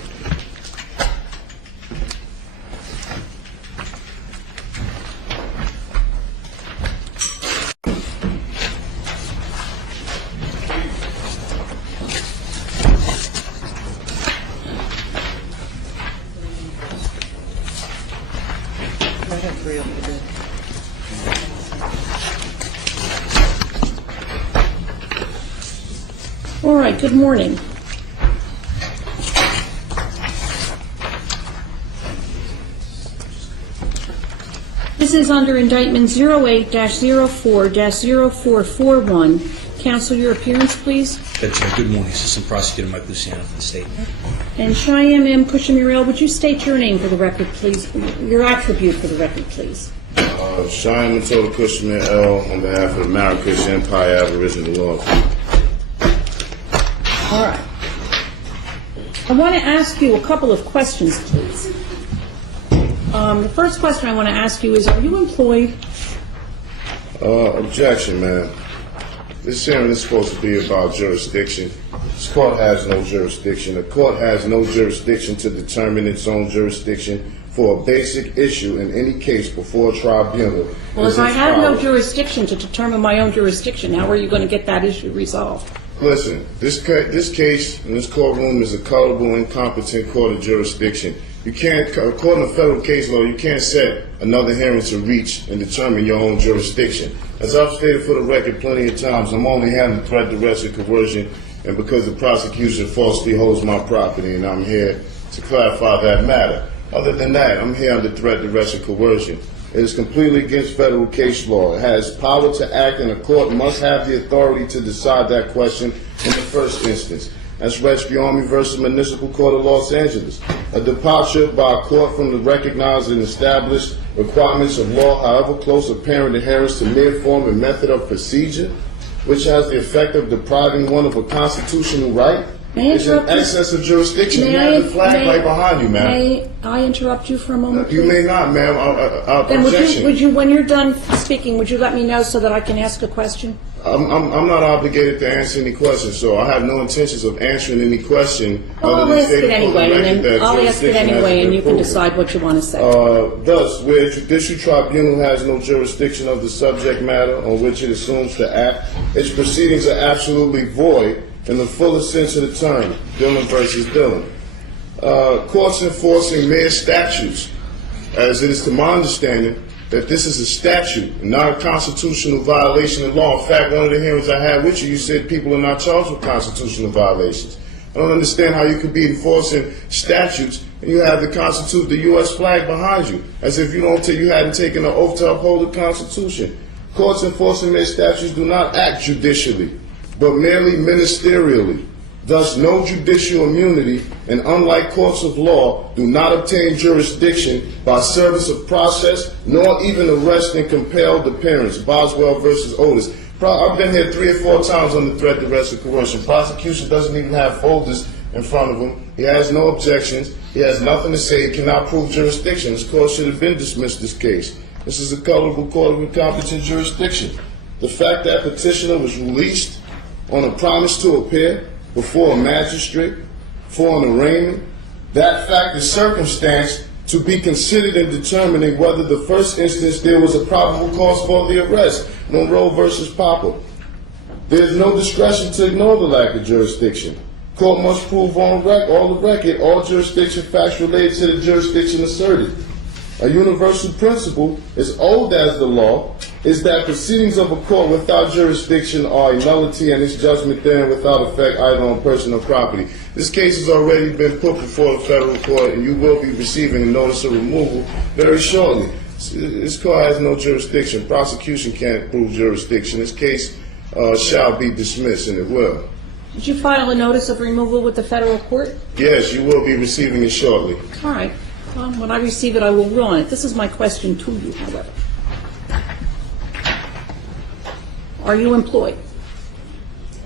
All right, good morning. This is under indictment 08-04-0441. Counsel, your appearance, please. Judge, good morning. Assistant Prosecutor Mike Luciano for the state. And Cheyenne M. Kushamurel, would you state your name for the record, please? Your attribute for the record, please. Cheyenne Matola Cushman L. on behalf of the Marakush Empire Aboriginal Law. All right. I want to ask you a couple of questions, please. The first question I want to ask you is, are you employed? Objection, ma'am. This hearing is supposed to be about jurisdiction. This court has no jurisdiction. The court has no jurisdiction to determine its own jurisdiction for a basic issue in any case before a tribunal. Well, if I have no jurisdiction to determine my own jurisdiction, how are you going to get that issue resolved? Listen, this case in this courtroom is a culpable, incompetent court of jurisdiction. You can't, according to federal case law, you can't set another hearing to reach and determine your own jurisdiction. As I've stated for the record plenty of times, I'm only having threat, duress, and coercion, and because the prosecution falsely holds my property, and I'm here to clarify that matter. Other than that, I'm here under threat, duress, and coercion. It is completely against federal case law. It has power to act, and a court must have the authority to decide that question in the first instance. That's Rescue Army versus Municipal Court of Los Angeles. A departure by a court from the recognized and established requirements of law, however close apparent adherence to mere form and method of procedure, which has the effect of depriving one of a constitutional right, is in excess of jurisdiction. You have the flag right behind you, ma'am. May I interrupt you for a moment, You please? may not, ma'am. Then Objection. would you, when you're done speaking, would you let me know so that I can ask a question? I'm not obligated to answer any questions, so I have no intentions of answering any question. Well, I'll ask it anyway, and then I'll ask it anyway, and you can decide what you want to say. Thus, where a judicial tribunal has no jurisdiction of the subject matter on which it assumes to act, its proceedings are absolutely void in the fullest sense of the term, Dillon versus Dillon. Courts enforcing mere statutes, as it is to my understanding, that this is a statute, not a constitutional violation of law. In fact, one of the hearings I had with you, you said people are not charged with constitutional violations. I don't understand how you could be enforcing statutes and you have the U.S. flag behind you, as if you hadn't taken an oath to uphold the Constitution. Courts enforcing their statutes do not act judicially, but merely ministerially. Thus, no judicial immunity, and unlike courts of law, do not obtain jurisdiction by service of process, nor even arrest and compelled appearance. Boswell versus Otis. I've been here 3 or 4 times under threat, duress, and coercion. Prosecution doesn't even have folders in front of him. He has no objections. He has nothing to say. He cannot prove jurisdiction. This court should have been dismissed this case. This is a colorable court of incompetent jurisdiction. The fact that petitioner was released on a promise to appear before a magistrate for an arraignment, that fact is circumstance to be considered in determining whether the first instance there was a probable cause for the arrest. Monroe versus Popper. There is no discretion to ignore the lack of jurisdiction. Court must prove on the record all jurisdiction facts related to the jurisdiction asserted. A universal principle, as old as the law, is that proceedings of a court without jurisdiction are a nullity and its judgment therein without effect either on person or property. This case has already been put before the federal court, and you will be receiving a notice of removal very shortly. This court has no jurisdiction. Prosecution can't prove jurisdiction. This case shall be dismissed, and it will. Did you file a notice of removal with the federal court? Yes, you will be receiving it shortly. All right. Well, when I receive it, I will rule on it. This is my question to you, however. Are you employed?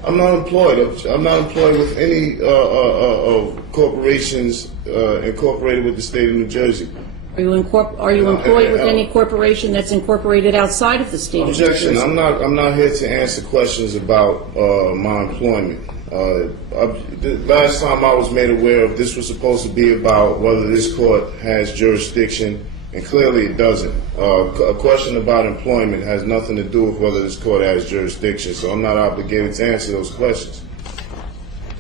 I'm not employed. I'm not employed with any corporations incorporated with the state of New Jersey. Are you employed with any corporation that's incorporated outside of the state of New Jersey? Objection. I'm not here to answer questions about my employment. The last time I was made aware of this was supposed to be about whether this court has jurisdiction, and clearly it doesn't. A question about employment has nothing to do with whether this court has jurisdiction, so I'm not obligated to answer those questions.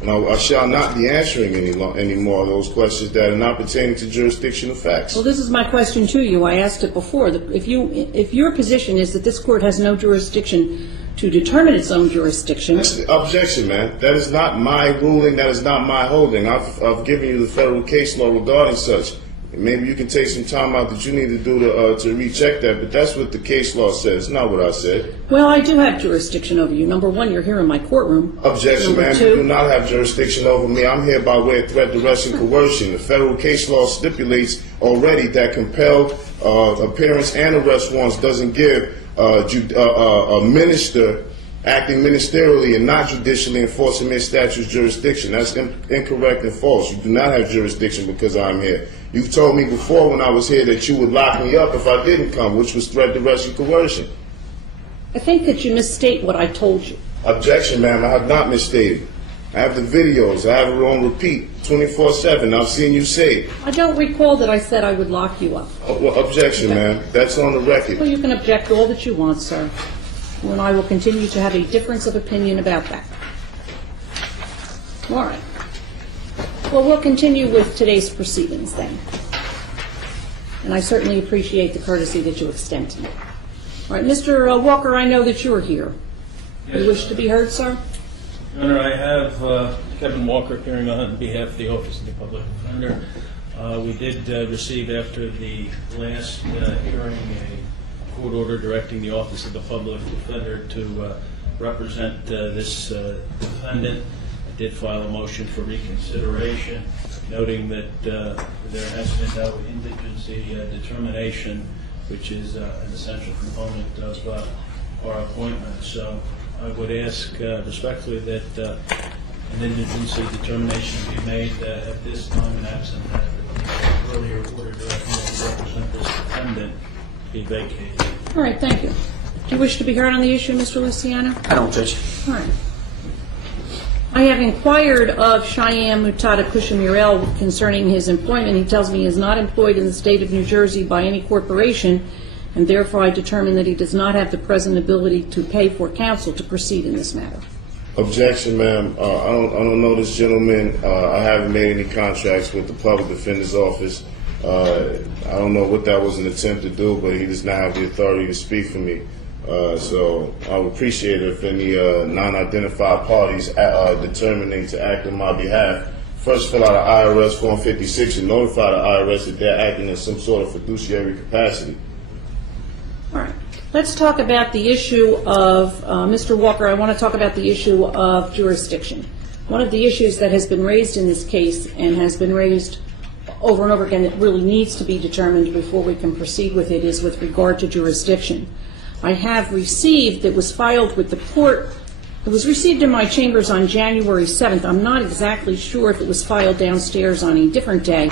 And I shall not be answering any more of those questions that are not pertaining to jurisdictional facts. Well, this is my question to you. I asked it before. If your position is that this court has no jurisdiction to determine its own jurisdiction. Objection, man. That is not my ruling. That is not my holding. I've given you the federal case law regarding such. Maybe you can take some time out that you need to do to recheck that, but that's what the case law says. It's not what I said. Well, I do have jurisdiction over you. Number one, you're here in my courtroom. Objection, ma'am. You do not have jurisdiction over me. I'm here by way of threat, duress, and coercion. The federal case law stipulates already that compelled appearance and arrest warrants doesn't give a minister acting ministerially and not judicially enforcing their statute's jurisdiction. That's incorrect and false. You do not have jurisdiction because I'm here. You've told me before when I was here that you would lock me up if I didn't come, which was threat, duress, and coercion. I think that you misstate what I told you. Objection, ma'am. I have not misstated. I have the videos. I have it on repeat 24/7. I've seen you say it. I don't recall that I said I would lock you up. Well, objection, ma'am. That's on the record. Well, you can object all that you want, sir. And I will continue to have a difference of opinion about that. All right. Well, we'll continue with today's proceedings then. and I certainly appreciate the courtesy that you extend to me. All right, Mr. Walker, I know that you are here. You wish to be heard, sir? Your Honor, I have Kevin Walker appearing on behalf of the Office of the Public Defender. We did receive, after the last hearing, a court order directing the Office of the Public Defender to represent this defendant. I did file a motion for reconsideration, noting that there has been no indigency determination, which is an essential component of our appointment. So I would ask respectfully that an indigency determination be made at this time, and absent that the earlier order directing me to represent this defendant be vacated. All right, thank you. Do you wish to be heard on the issue, Mr. Luciano? I don't, Judge. All right. I have inquired of Shyam Mutada Kushamirel concerning his employment. He tells me he is not employed in the state of New Jersey by any corporation, and therefore I determine that he does not have the present ability to pay for counsel to proceed in this matter. Objection, ma'am. I don't know this gentleman. I haven't made any contracts with the Public Defender's Office. I don't know what that was an attempt to do, but he does not have the authority to speak for me. So I would appreciate it if any non-identified parties determining to act on my behalf first fill out an IRS Form 56 and notify the IRS that they're acting in some sort of fiduciary capacity. All right. Let's talk about the issue of, Mr. Walker, I want to talk about the issue of jurisdiction. One of the issues that has been raised in this case and has been raised over and over again that really needs to be determined before we can proceed with it is with regard to jurisdiction. I have received, it was filed with the court, it was received in my chambers on January 7th. I'm not exactly sure if it was filed downstairs on a different day,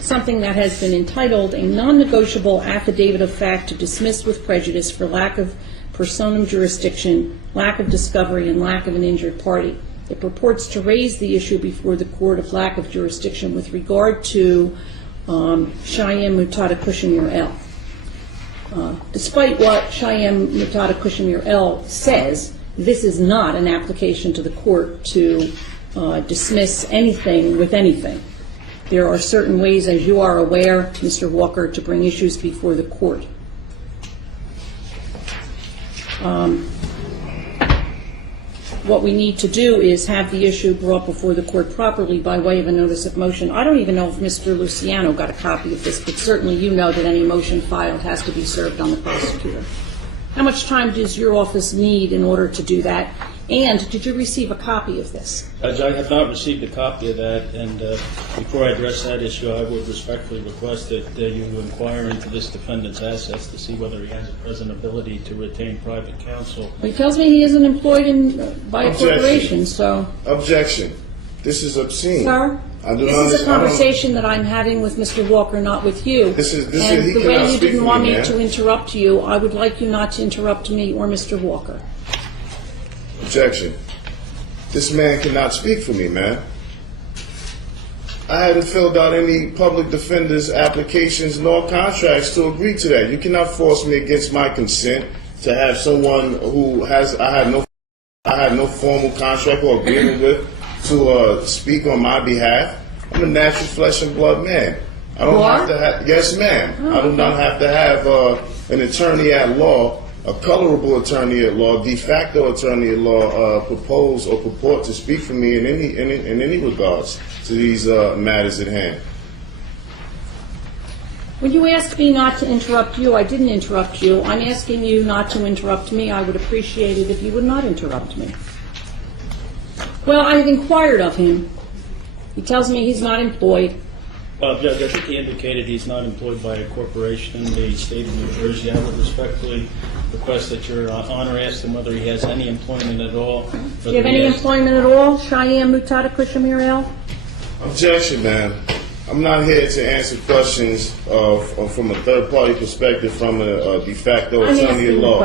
something that has been entitled a non-negotiable affidavit of fact to dismiss with prejudice for lack of personam jurisdiction, lack of discovery, and lack of an injured party. It purports to raise the issue before the court of lack of jurisdiction with regard to Shyam Mutada Kushamir El. Despite what Shyam Mutada Kushamir El says, this is not an application to the court to dismiss anything with anything. There are certain ways, as you are aware, Mr. Walker, to bring issues before the court. What we need to do is have the issue brought before the court properly by way of a notice of motion. I don't even know if Mr. Luciano got a copy of this, but certainly you know that any motion filed has to be served on the prosecutor. How much time does your office need in order to do that? And did you receive a copy of this? Judge, I have not received a copy of that, and before I address that issue, I would respectfully request that you inquire into this defendant's assets to see whether he has a present ability to retain private counsel. Well, he tells me he isn't employed by a corporation, so... Objection. This is obscene. Sir? This is a conversation that I'm having with Mr. Walker, not with you. And the way you didn't want me to interrupt you, I would like you not to interrupt me or Mr. Walker. Objection. This man cannot speak for me, man. I hadn't filled out any public defender's applications nor contracts to agree to that. You cannot force me against my consent to have someone who I had no formal contract or agreement with to speak on my behalf. I'm a natural flesh and blood man. I don't have to have, yes ma'am. I do not have to have an attorney at law, a colorable attorney at law, de facto attorney at law, propose or purport to speak for me in any regards to these matters at hand. When you asked me not to interrupt you, I didn't interrupt you. I'm asking you not to interrupt me. I would appreciate it if you would not interrupt me. Well, I've inquired of him. He tells me he's not employed. Well, Judge, I think he indicated he's not employed by a corporation in the state of New Jersey. I would respectfully request that Your Honor ask him whether he has any employment at all. Do you have any employment at all, Shyam Mutada Kushamir El? Objection, ma'am. I'm not here to answer questions from a third-party perspective from a de facto attorney at law.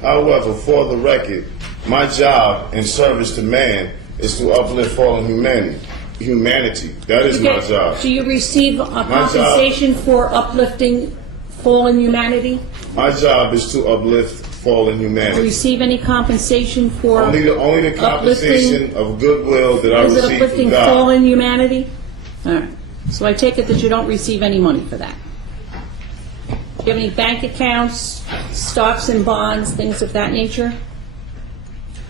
However, for the record, my job in service to man is to uplift fallen humanity. That is my job. Do you receive a compensation for uplifting fallen humanity? My job is to uplift fallen humanity. Do you receive any compensation for only the compensation of goodwill that I receive from God. Is it uplifting fallen humanity? All right. So I take it that you don't receive any money for that. Do you have any bank accounts, stocks and bonds, things of that nature?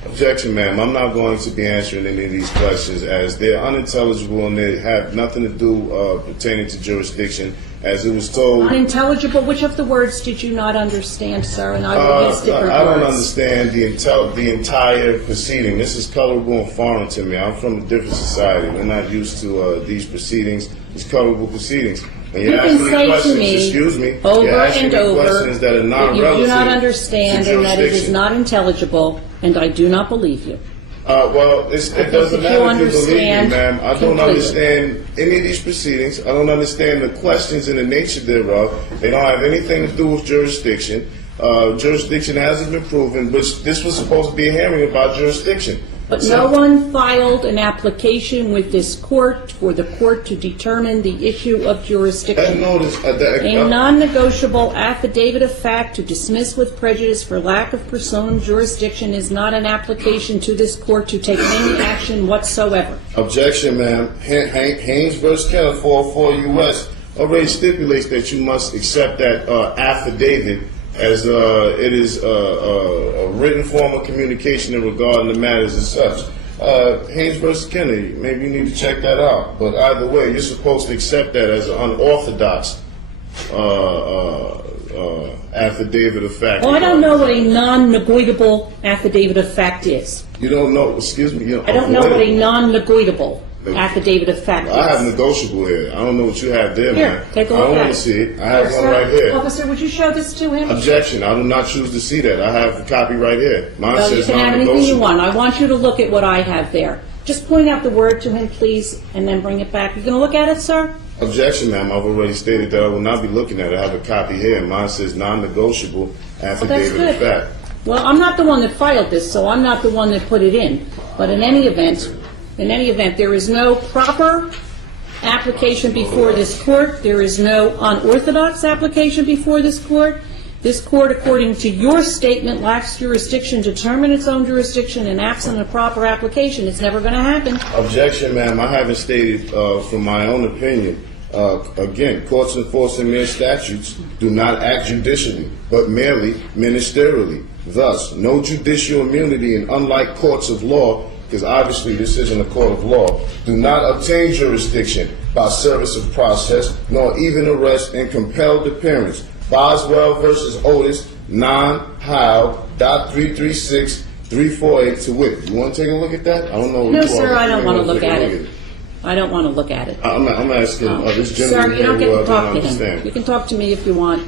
Objection, ma'am. I'm not going to be answering any of these questions as they're unintelligible and they have nothing to do pertaining to jurisdiction. As it was told, Unintelligible. Which of the words did you not understand, sir? And I will use different I don't words. understand the entire proceeding. This is colorable and foreign to me. I'm from a different society. We're not used to these proceedings, these colorable proceedings. And You can say to me, excuse me, over you're asking and me over, questions that are that not you relative do not understand to and that it is jurisdiction. not intelligible, and I do not believe you. Well, it doesn't If you matter if you believe me, understand, ma'am. I don't completely. understand any of these proceedings. I don't understand the questions and the nature thereof. They don't have anything to do with jurisdiction. Jurisdiction hasn't been proven, which this was supposed to be a hearing about jurisdiction. But no one filed an application with this court for the court to determine the issue of jurisdiction. A non-negotiable affidavit of fact to dismiss with prejudice for lack of personam jurisdiction is not an application to this court to take any action whatsoever. Objection, ma'am. Haynes v. Cannon, 404 U.S. already stipulates that you must accept that affidavit as it is a written form of communication regarding the matters as such. Haynes versus Kennedy, maybe you need to check that out. But either way, you're supposed to accept that as an unorthodox affidavit of fact. Well, I don't know what a non-negotiable affidavit of fact is. You don't know, excuse me. I don't know what a non-negotiable affidavit of fact is. I have negotiable here. I don't know what you have there, Here, man. take a I look don't at want it. to see it. I have Yes, one sir. right here. Officer, would you show this to him? Objection. I do not choose to see that. I have the copy right here. Mine Well, you says can have anything you non-negotiable. want. I want you to look at what I have there. Just point out the word to him, please, and then bring it back. You going to look at it, sir? Objection, ma'am. I've already stated that I will not be looking at it. I have a copy here. Mine says non-negotiable affidavit of good. fact. Well, I'm not the one that filed this, so I'm not the one that put it in. But in any event, there is no proper application before this court. There is no unorthodox application before this court. This court, according to your statement, lacks jurisdiction to determine its own jurisdiction, and absent a proper application, it's never going to happen. Objection, ma'am. I haven't stated from my own opinion. Again, courts enforcing mere statutes do not act judicially, but merely ministerially. Thus, no judicial immunity, and unlike courts of law, because obviously this isn't a court of law, do not obtain jurisdiction by service of process, nor even arrest and compelled appearance. Boswell versus Otis, 9-How.336-348 to wit. You want to take a look at that? I don't know. No, sir, I don't want to look at it. I don't want to look at it. I'm asking this Sir, gentleman you don't get here to who talk don't to him. understand. You can talk to me if you want.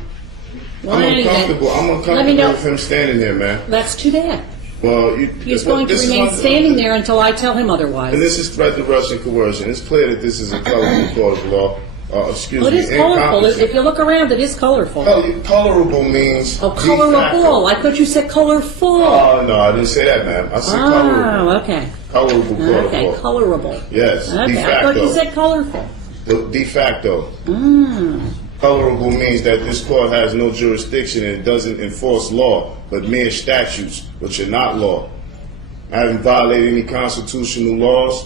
Well, I'm in any event, uncomfortable. I'm let me uncomfortable know. with him standing there, man. That's too bad. Well, He's going to remain standing there until I tell him otherwise. And this is threat to Russian coercion. It's clear that this is a colorful court of law. Excuse Well, it me. is colorful. incompetent. If you look around, it is colorful. Colorable means. Oh, de facto. colorable. I thought you said colorful. Oh, no, I didn't say that, ma'am. I said colorable. Oh, okay. Colorable court of Okay, law. colorable. Yes, de Okay, I thought you facto. said colorful. De facto. Colorable means that this court has no jurisdiction and it doesn't enforce law, but mere statutes, which are not law. I haven't violated any constitutional laws.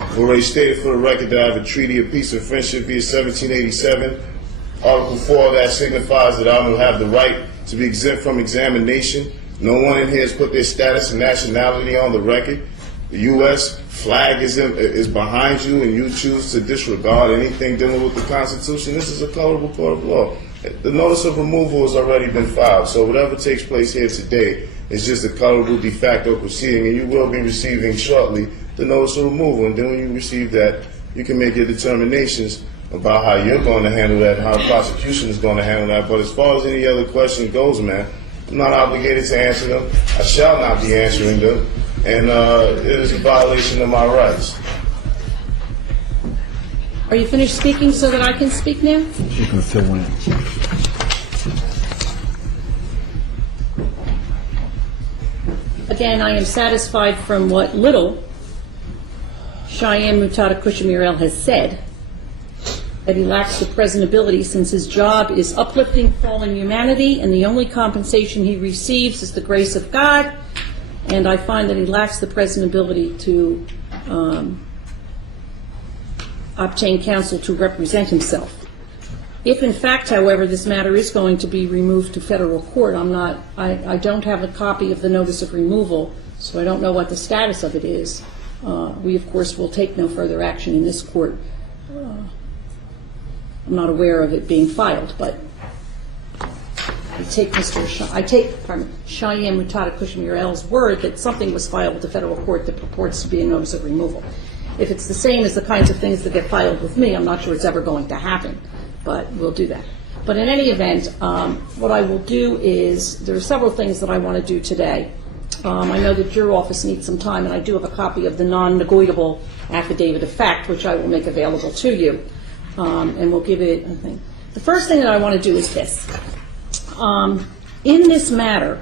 I've already stated for the record that I have a treaty of peace and friendship via 1787. Article 4 of that signifies that I will have the right to be exempt from examination. No one in here has put their status and nationality on the record. The U.S. flag is behind you and you choose to disregard anything dealing with the Constitution. This is a colorable court of law. The notice of removal has already been filed, so whatever takes place here today is just a colorable de facto proceeding, and you will be receiving shortly the notice of removal. And then when you receive that, you can make your determinations about how you're going to handle that, how the prosecution is going to handle that. But as far as any other question goes, man, I'm not obligated to answer them. I shall not be answering them. And it is a violation of my rights. Are you finished speaking so that I can speak now? You can fill in. Again, I am satisfied from what little Cheyenne Mutada Kushamirel has said that he lacks the present ability, since his job is uplifting fallen humanity and the only compensation he receives is the grace of God, and I find that he lacks the present ability to obtain counsel to represent himself. If in fact, however, this matter is going to be removed to federal court, I don't have a copy of the notice of removal, so I don't know what the status of it is. We, of course, will take no further action in this court. I'm not aware of it being filed, but I take Cheyenne Mutada Kushmirel's word that something was filed with the federal court that purports to be a notice of removal. If it's the same as the kinds of things that get filed with me, I'm not sure it's ever going to happen, but we'll do that. But in any event, what I will do is, there are several things that I want to do today. I know that your office needs some time, and I do have a copy of the non-negotiable affidavit of fact, which I will make available to you, and we'll give it, I think. The first thing that I want to do is this. In this matter,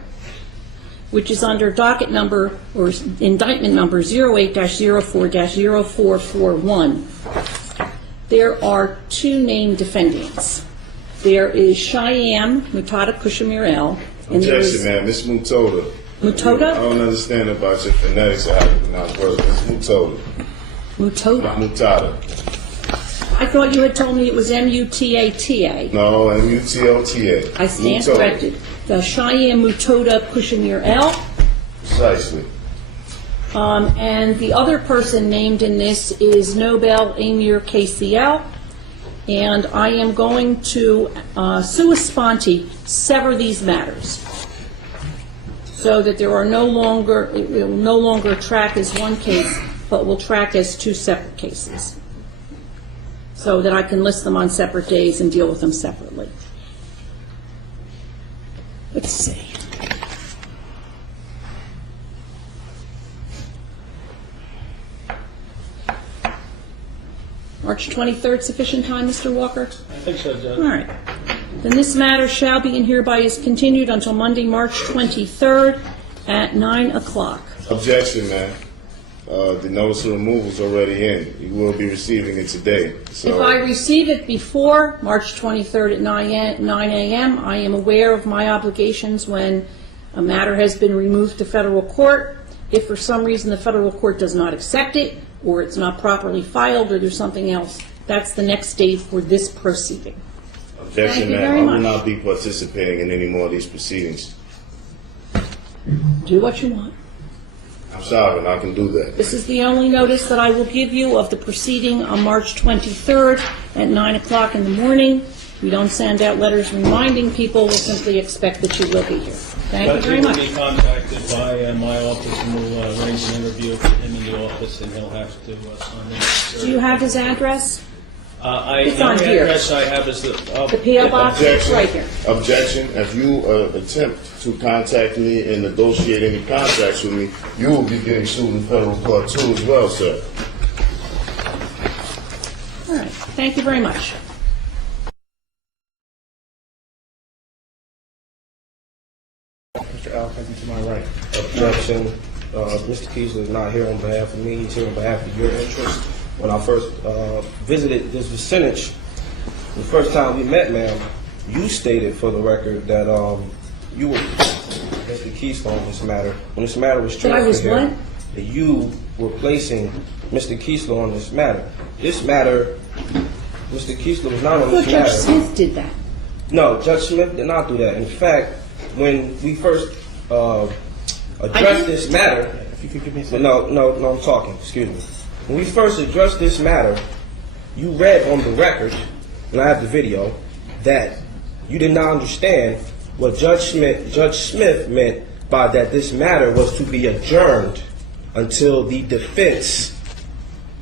which is under docket number or indictment number 08-04-0441, there are two named defendants. There is Cheyenne Mutada Kushmirel. Objection, man. Miss Mutoda. Mutoda? I don't understand about your phonetics. I have to pronounce words. It's Mutoda. Mutoda. Mutada. I thought you had told me it was M-U-T-A-T-A. No, M-U-T-O-T-A. I stand Mutoda. corrected. The Cheyenne Mutoda Kushmirel. Precisely. And the other person named in this is Nobel Amir KCL. And I am going to sua sponte sever these matters so that there are it will no longer track as one case, but will track as two separate cases, so that I can list them on separate days and deal with them separately. Let's see. March 23rd, sufficient time, Mr. Walker? I think so, Judge. All right. Then this matter shall be and hereby is continued until Monday, March 23rd at 9 o'clock. Objection, man. The notice of removal is already in. You will be receiving it today. So If I receive it before March 23rd at 9 a.m., I am aware of my obligations when a matter has been removed to federal court. If for some reason the federal court does not accept it, or it's not properly filed, or there's something else, that's the next stage for this proceeding. objection, Thank you man. very I will much. not be participating in any more of these proceedings. Do what you want. I'm sorry, and I can do that. This is the only notice that I will give you of the proceeding on March 23rd at 9 o'clock in the morning. We don't send out letters reminding people. We'll simply expect that you will be here. Thank you very much. But he will be contacted by my office, and we'll arrange an interview with him in the office, and he'll have to sign in. Do you have his address? It's The on only here. address I have is the P.O. box is right here. Objection. If you attempt to contact me and negotiate any contracts with me, you will be getting sued in federal court too as well, sir. All right. Thank you very much. Mr. Al, to my right. Objection. Mr. Keesler is not here on behalf of me. He's here on behalf of your interest. When I first visited this vicinage, the first time we met, ma'am, you stated for the record that you were Mr. Keesler on this matter. When this matter was That I was transferred here, what? that you were placing Mr. Keesler on this matter. This matter, Mr. Keesler was not on I this thought Judge matter. Smith did that. No, Judge Smith did not do that. In fact, when we first addressed this matter, If you could give me a but no, I'm talking. Excuse me. When we first addressed this matter, you read on the record, and I have the video, that you did not understand what Judge Smith meant by that this matter was to be adjourned until the defense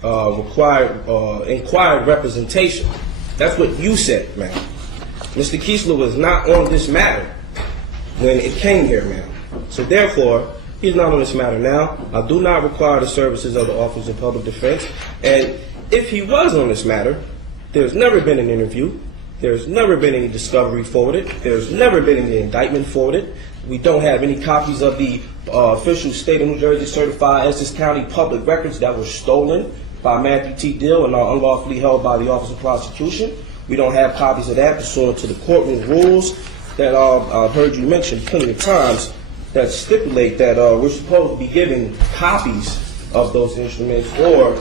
inquired representation. That's what you said, ma'am. Mr. Keesler was not on this matter when it came here, ma'am. So therefore, he's not on this matter now. I do not require the services of the Office of Public Defense. And if he was on this matter, there's never been an interview. There's never been any discovery forwarded. There's never been any indictment forwarded. We don't have any copies of the official state of New Jersey certified Essex County public records that were stolen by Matthew T. Dill and are unlawfully held by the Office of Prosecution. We don't have copies of that pursuant to the courtroom rules that I've heard you mention plenty of times that stipulate that we're supposed to be giving copies of those instruments or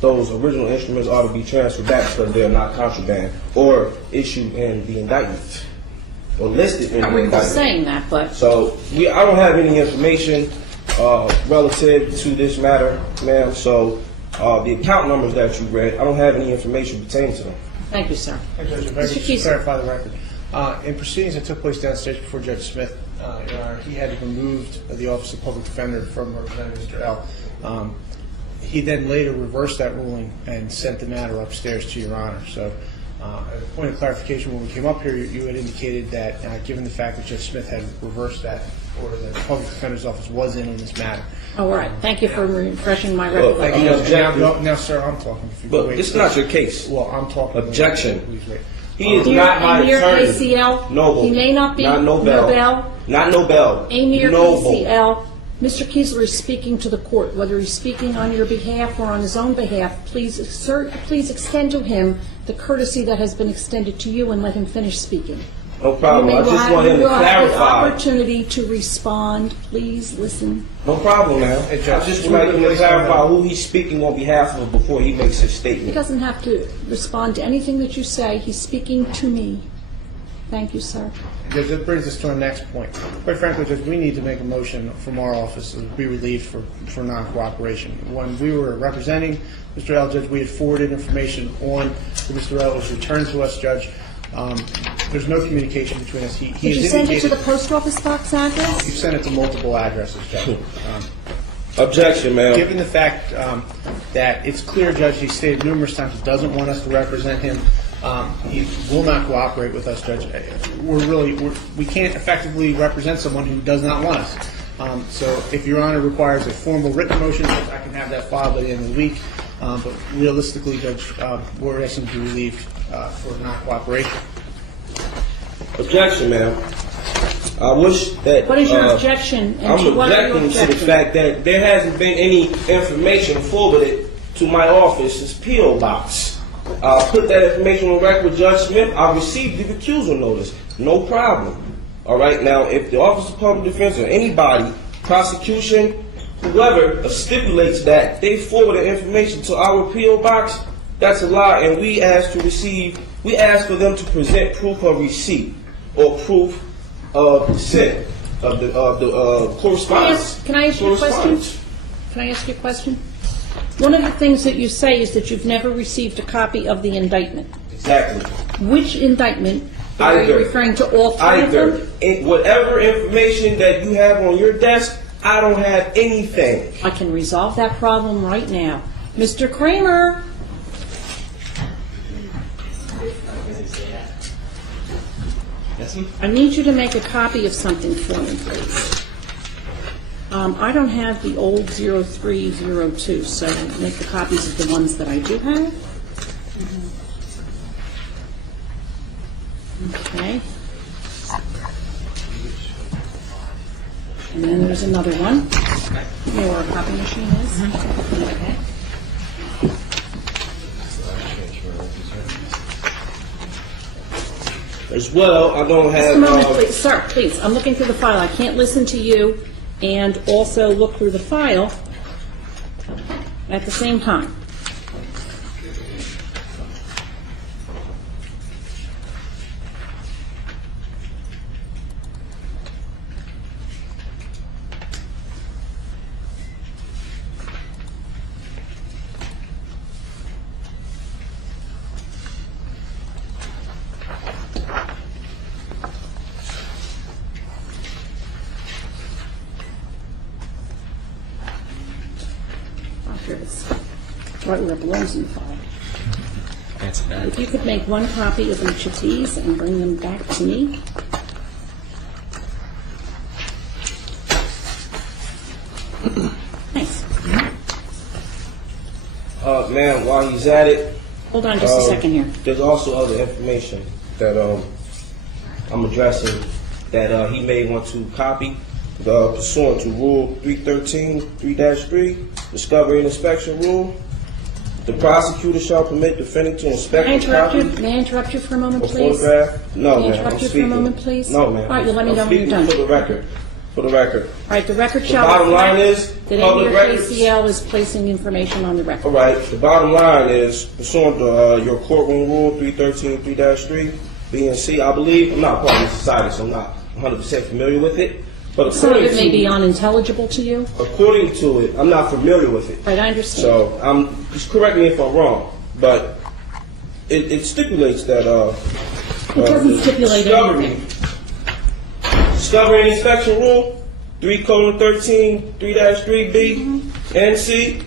those original instruments ought to be transferred back because they're not contraband or issued in the indictment or listed in the We're indictment. saying that, but So I don't have any information relative to this matter, ma'am. So the account numbers that you read, I don't have any information pertaining to them. thank you, sir. Judge, if I Mr. could Keesler. just clarify the record. In proceedings that took place downstairs before Judge Smith, Your Honor, he had removed the Office of Public Defender from Representative Mr. L. He then later reversed that ruling and sent the matter upstairs to Your Honor. So, as a point of clarification, when we came up here, you had indicated that, given the fact that Judge Smith had reversed that order, that the Public Defender's Office was in on this matter. All right. Thank you for refreshing my Well, record. thank you. Now, sir, I'm talking. If you But wait, this is not your case. Well, I'm talking. Objection. Please wait. He is Amir, not my Amir attorney. ACL. Noble. He may not be Not Nobel. Not Nobel. Amir Noble. ACL. Mr. Keesler is speaking to the court. Whether he's speaking on your behalf or on his own behalf, please extend to him the courtesy that has been extended to you and let him finish speaking. No problem. I just want him to You will have an clarify. opportunity to respond. Please listen. No problem, man. Hey, I Judge, just would like him to please clarify who he's speaking on behalf of before he makes his He statement. doesn't have to respond to anything that you say. He's speaking to me. Thank you, sir. Judge, that brings us to our next point. Quite frankly, Judge, we need to make a motion from our office to be relieved for non-cooperation. When we were representing Mr. L, Judge, we had forwarded information on to Mr. L. It was returned to us, Judge. There's no communication between us. He Did has you send it to indicated- the post office box address? You've sent it to multiple addresses, Judge. Objection, ma'am. Given the fact that it's clear, Judge, he stated numerous times he doesn't want us to represent him. He will not cooperate with us, Judge. We can't effectively represent someone who does not want us. So if Your Honor requires a formal written motion, Judge, I can have that filed by the end of the week. But realistically, Judge, we're asking to be relieved for non-cooperation. Objection, ma'am. I wish that... What is your objection, and I'm to what are you objecting to the objecting? fact that there hasn't been any information forwarded to my office's P.O. box. I'll put that information on record with Judge Smith. I received the recusal notice. No problem. All right? Now, if the Office of Public Defense or anybody, prosecution, whoever stipulates that they forward the information to our P.O. box, that's a lie, and we ask for them to present proof of receipt or proof of descent of the correspondence. Can I ask you a question? Can I ask you a question? One of the things that you say is that you've never received a copy of the indictment. Exactly. Which indictment? Are you referring to all three of them? Whatever information that you have on your desk, I don't have anything. I can resolve that problem right now. Mr. Kramer. I need you to make a copy of something for me, please. I don't have the old 0302, so make the copies of the ones that I do have. Okay. And then there's another one. You know where a copy machine is? Okay. As well, I don't have... Just a moment, please. Sir, please. I'm looking through the file. I can't listen to you and also look through the file at the same time. Right where it belongs in the file. That's bad. If you could make one copy of each of these and bring them back to me. Thanks. Ma'am, while he's at it... Hold on just a second here. There's also other information that I'm addressing that he may want to copy. Pursuant to Rule 313, 3-3, Discovery and Inspection Rule, the prosecutor shall permit defendant to inspect the copy. May I interrupt you for a moment, or please? photograph. No, May I ma'am. interrupt I'm you speaking. for a moment, please? No, ma'am. All right, well, let me know I'm when you're speaking done. for the record. For the record. All right, the record The shall bottom line reflect is, that public any records. KCL is placing information on the record. All right, the bottom line is, pursuant to your courtroom rule 313-3-3, B and C, I believe, I'm not part of the society, so I'm not 100% familiar with it. But Some of according it may be to, unintelligible to you. according to it, I'm not familiar with it. Right, I understand. So, just correct me if I'm wrong, but it stipulates that, It doesn't stipulate anything. Discovery and inspection rule 3:13-3-3B and C.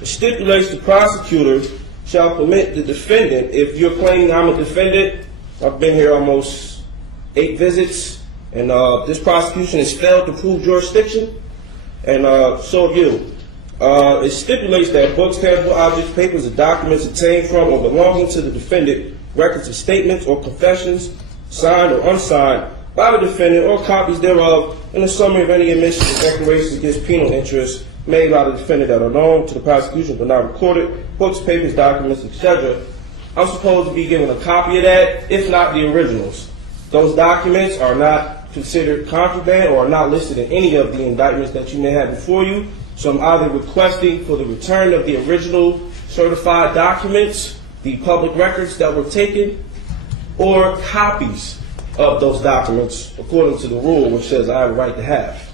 It stipulates the prosecutor shall permit the defendant, if you're claiming I'm a defendant, I've been here almost 8 visits, and this prosecution has failed to prove jurisdiction, and so have you. It stipulates that books, tangible objects, papers, or documents obtained from or belonging to the defendant, records of statements or confessions, signed or unsigned by the defendant, or copies thereof, and a summary of any admissions or declarations against penal interest made by the defendant that are known to the prosecution but not recorded, books, papers, documents, etc. I'm supposed to be given a copy of that, if not the originals. Those documents are not considered contraband or are not listed in any of the indictments that you may have before you, so I'm either requesting for the return of the original certified documents, the public records that were taken, or copies of those documents according to the rule which says I have a right to have.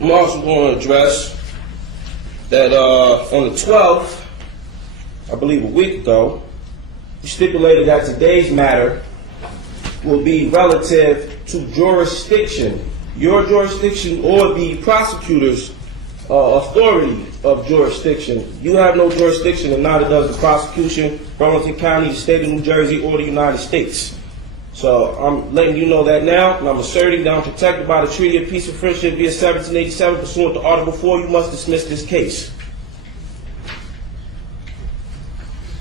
I'm also going to address that on the 12th, I believe a week ago, you stipulated that today's matter will be relative to jurisdiction, your jurisdiction or the prosecutor's authority of jurisdiction. You have no jurisdiction, and neither does the prosecution, Burlington County, the state of New Jersey, or the United States. So I'm letting you know that now, and I'm asserting that I'm protected by the Treaty of Peace and Friendship via 1787, pursuant to Article 4, you must dismiss this case.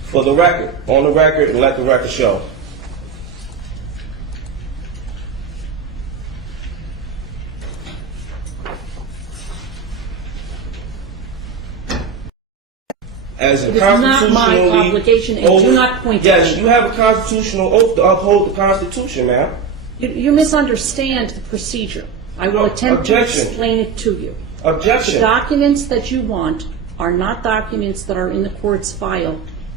For the record, on the record, and let the record show. As a It is not my constitutionally obligation, and do oath- not point to Yes, me. you have a constitutional oath to uphold the Constitution, ma'am. You misunderstand the procedure. I will attempt to Objection. explain it to you. The Objection. documents that you want are not documents that are in the court's file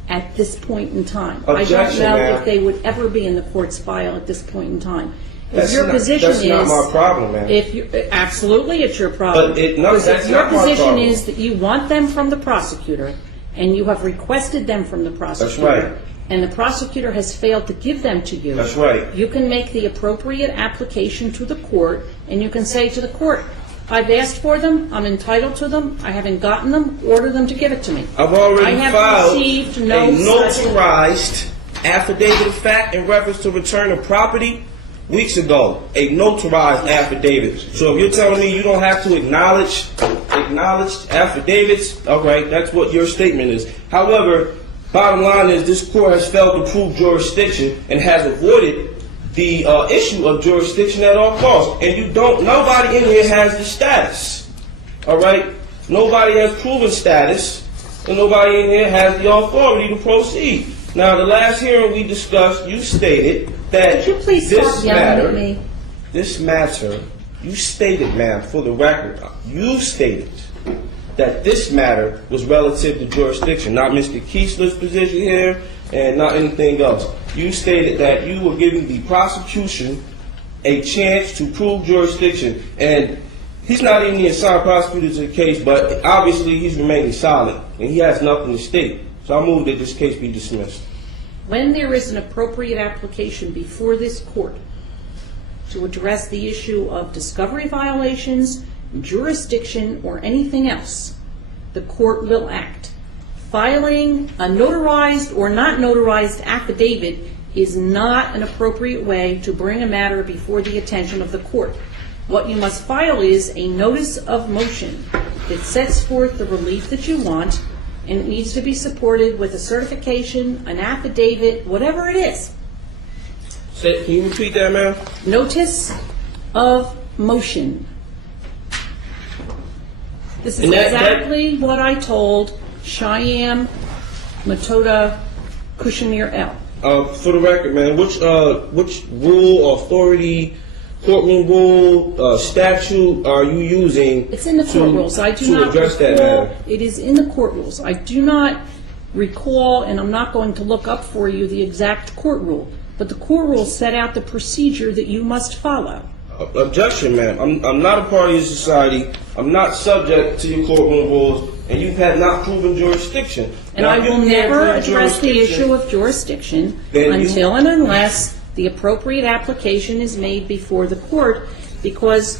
at this point in time. Objection, I don't know ma'am. if they would ever be in the court's file at this point in time. If That's your not- position that's not my problem, ma'am. If you, absolutely, it's your problem. But no, Because that's if your not my position problem. is that you want them from the prosecutor, and you have requested them from the prosecutor, right. and the prosecutor has failed to give them to you, That's right. you can make the appropriate application to the court, and you can say to the court, I've asked for them, I'm entitled to them, I haven't gotten them, order them to give it to me. I've already I have filed received no a such- notarized affidavit of fact in reference to return of property weeks ago. A notarized affidavit. So if you're telling me you don't have to acknowledge affidavits, all right, that's what your statement is. However, bottom line is this court has failed to prove jurisdiction and has avoided the issue of jurisdiction at all costs. And nobody in here has the status. All right? Nobody has proven status, and nobody in here has the authority to proceed. Now, the last hearing we discussed, you stated that Could you please this stop yelling matter, at me? this matter, you stated, ma'am, for the record, you stated that this matter was relative to jurisdiction, not Mr. Kiesler's position here and not anything else. You stated that you were giving the prosecution a chance to prove jurisdiction, and he's not even the assigned prosecutor to the case, but obviously he's remaining silent, and he has nothing to state. So I move that this case be dismissed. When there is an appropriate application before this court to address the issue of discovery violations, jurisdiction, or anything else, the court will act. Filing a notarized or not notarized affidavit is not an appropriate way to bring a matter before the attention of the court. What you must file is a notice of motion that sets forth the relief that you want, and it needs to be supported with a certification, an affidavit, whatever it is. Can you repeat that, ma'am? Notice of motion. This is And that- exactly what I told Cheyenne Matoda Kushmir L. For the record, man, which rule, authority, courtroom rule, statute are you using? It's in the court rules. I do to not address that recall. matter? It is in the court rules. I do not recall, and I'm not going to look up for you the exact court rule, but the court rules set out the procedure that you must follow. Objection, ma'am. I'm not a part of your society. I'm not subject to your courtroom rules, and you have not proven jurisdiction. And Now, I if you will can't never prove address the jurisdiction, issue of jurisdiction Then you- until and unless the appropriate application is made before the court, because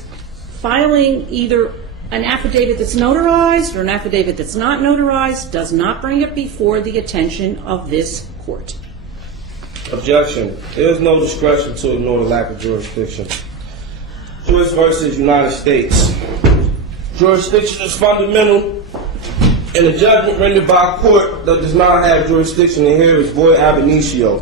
filing either an affidavit that's notarized or an affidavit that's not notarized does not bring it before the attention of this court. Objection. There is no discretion to ignore the lack of jurisdiction. Joyce versus United States. Jurisdiction is fundamental, and a judgment rendered by a court that does not have jurisdiction in here is void ab initio,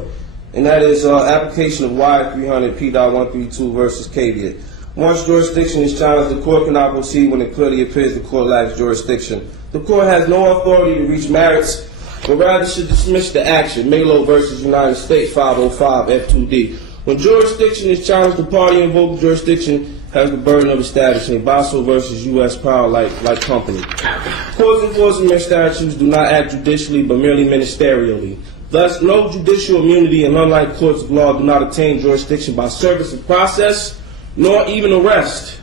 and that is application of Y300 P.132 versus caveat. Once jurisdiction is challenged, the court cannot proceed when it clearly appears the court lacks jurisdiction. The court has no authority to reach merits, but rather should dismiss the action. Malo versus United States 505 F2D. When jurisdiction is challenged, the party invoking jurisdiction has the burden of establishing. Basso versus U.S. Power like company. Courts enforcement statutes do not act judicially but merely ministerially. Thus, no judicial immunity, and unlike courts of law, do not attain jurisdiction by service of process, nor even arrest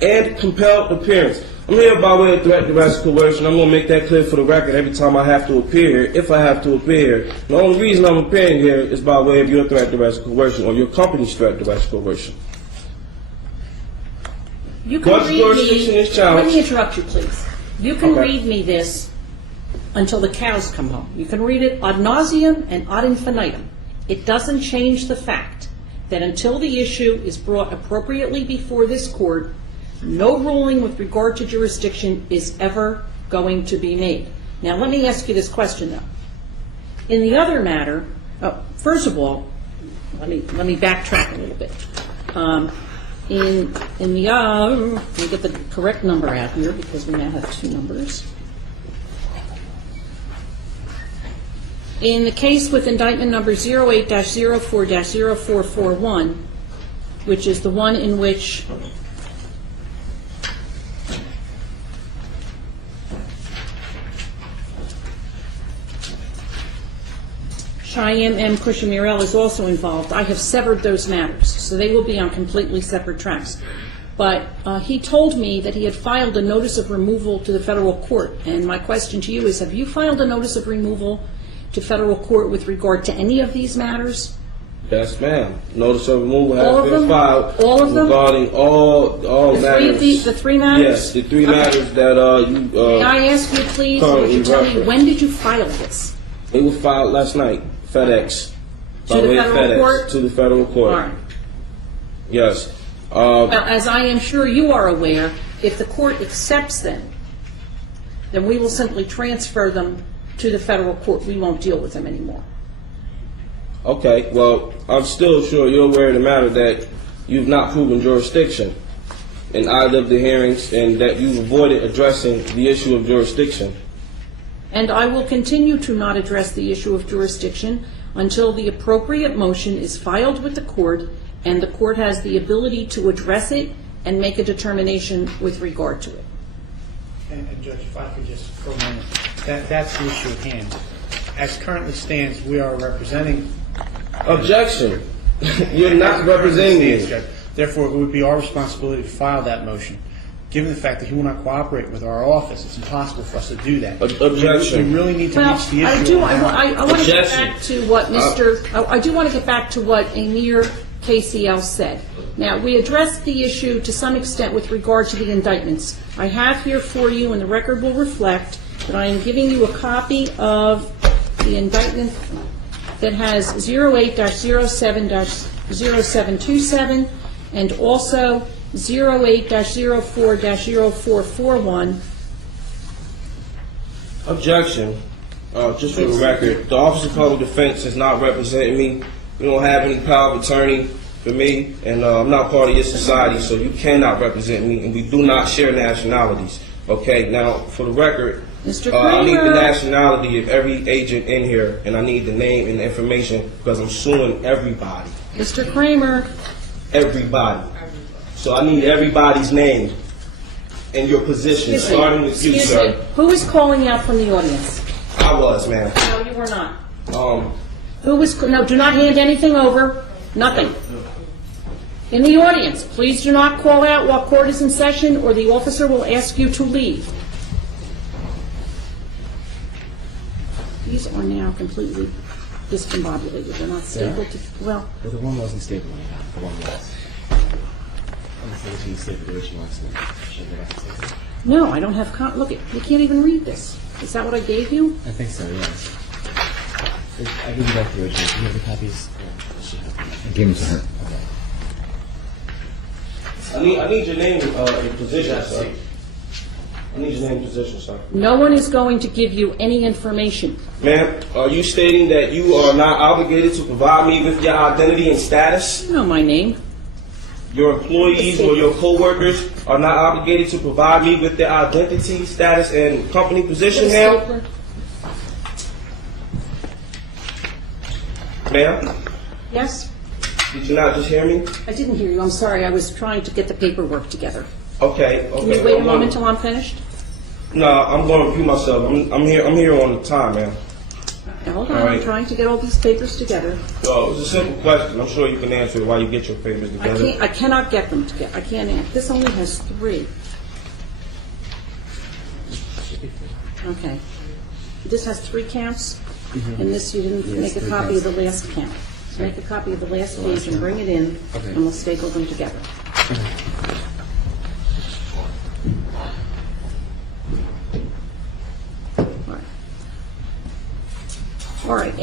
and compelled appearance. I'm here by way of threat, duress, coercion. I'm going to make that clear for the record every time I have to appear here, if I have to appear here. The only reason I'm appearing here is by way of your threat, duress, coercion, or your company's threat, duress, coercion. You can Once read jurisdiction me, is challenged- let me interrupt you, please. You can Okay. read me this until the cows come home. You can read it ad nauseum and ad infinitum. It doesn't change the fact that until the issue is brought appropriately before this court, no ruling with regard to jurisdiction is ever going to be made. Now, let me ask you this question, though. In the other matter, first of all, let me backtrack a little bit. Let me get the correct number out here because we now have two numbers. In the case with indictment number 08-04-0441, which is the one in which Cheyenne M. Kushamirel is also involved, I have severed those matters, so they will be on completely separate tracks. But he told me that he had filed a notice of removal to the federal court, and my question to you is, have you filed a notice of removal to federal court with regard to any of these matters? Yes, ma'am. Notice of removal All has of been them? filed All of them? regarding all matters. The three matters? Yes, the three Okay. matters that you. May I ask you, please, would you tell me, when did you file this? It was filed last night, FedEx. To By the way of federal FedEx, court? to the federal court. All right. Yes. Well, as I am sure you are aware, if the court accepts them, then we will simply transfer them to the federal court. We won't deal with them anymore. Okay, well, I'm still sure you're aware of the matter that you've not proven jurisdiction in either of the hearings and that you've avoided addressing the issue of jurisdiction. And I will continue to not address the issue of jurisdiction until the appropriate motion is filed with the court and the court has the ability to address it and make a determination with regard to it. And Judge, if I could just, for a moment, that's the issue at hand. As currently stands, we are representing... Objection. You're not representing me. Therefore, it would be our responsibility to file that motion. Given the fact that he will not cooperate with our office, it's impossible for us to do that. Objection. We really need to Well, reach the issue. I want to get Objection. back to what I do want to get back to what Amir KCL said. Now, we addressed the issue to some extent with regard to the indictments. I have here for you, and the record will reflect, that I am giving you a copy of the indictment that has 08-07-0727 and also 08-04-0441. Objection. Just for the record, the Office of Public Defense is not representing me. You don't have any power of attorney for me, and I'm not part of your society, so you cannot represent me, and we do not share nationalities. Okay, now, for the record, Mr. I need the Kramer. nationality of every agent in here, and I need the name and the information because I'm suing everybody. Mr. Kramer, Everybody. So I need everybody's name and your position, excuse me. starting with you, Excuse me. sir. Who is calling out from the audience? I was, ma'am. No, you were not. Um, Who was, no, do not hand anything over. Nothing. In the audience, please do not call out while court is in session, or the officer will ask you to leave. These are now completely discombobulated. They're not stable to, well, Well, the one wasn't stable anyhow. The one was. I'm going to say it's stable the way she wants to. She'll go back to stable. no, I don't have, look, you can't even read this. Is that what I gave you? I think so, yes. I give you back the original. Do you have the copies? I gave them to her. Okay. I need your name and position, sir. I need your name and position, sir. No one is going to give you any information. Ma'am, are you stating that you are not obligated to provide me with your identity and status? You know my name. Your employees or your co-workers are not obligated to provide me with their identity, status, and company position, ma'am? Ma'am, Yes? did you not just hear me? I didn't hear you. I'm sorry. I was trying to get the paperwork together. Okay, okay. Can you wait a moment till I'm finished? No, I'm going to review myself. I'm here on the time, ma'am. Now, hold on. All right. I'm trying to get all these papers together. It's a simple question. I'm sure you can answer it while you get your papers together. I cannot get them together. I can't answer. This only has 3. Okay. This has 3 counts, and this you didn't make a 3 copy counts. of the last count. So make a copy of the last page and bring it in, Okay. and we'll staple them together. All right,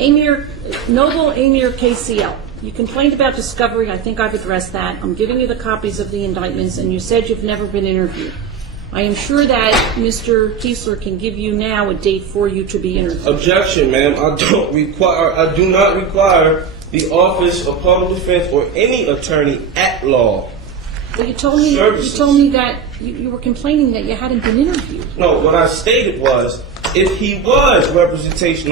Noble Amir KCL. You complained about discovery. I think I've addressed that. I'm giving you the copies of the indictments, and you said you've never been interviewed. I am sure that Mr. Kiesler can give you now a date for you to be interviewed. Objection, ma'am. I do not require the Office of Public Defense or any attorney at law. Well, you told me that you were complaining that you hadn't been interviewed. No, what I stated was, if he was representation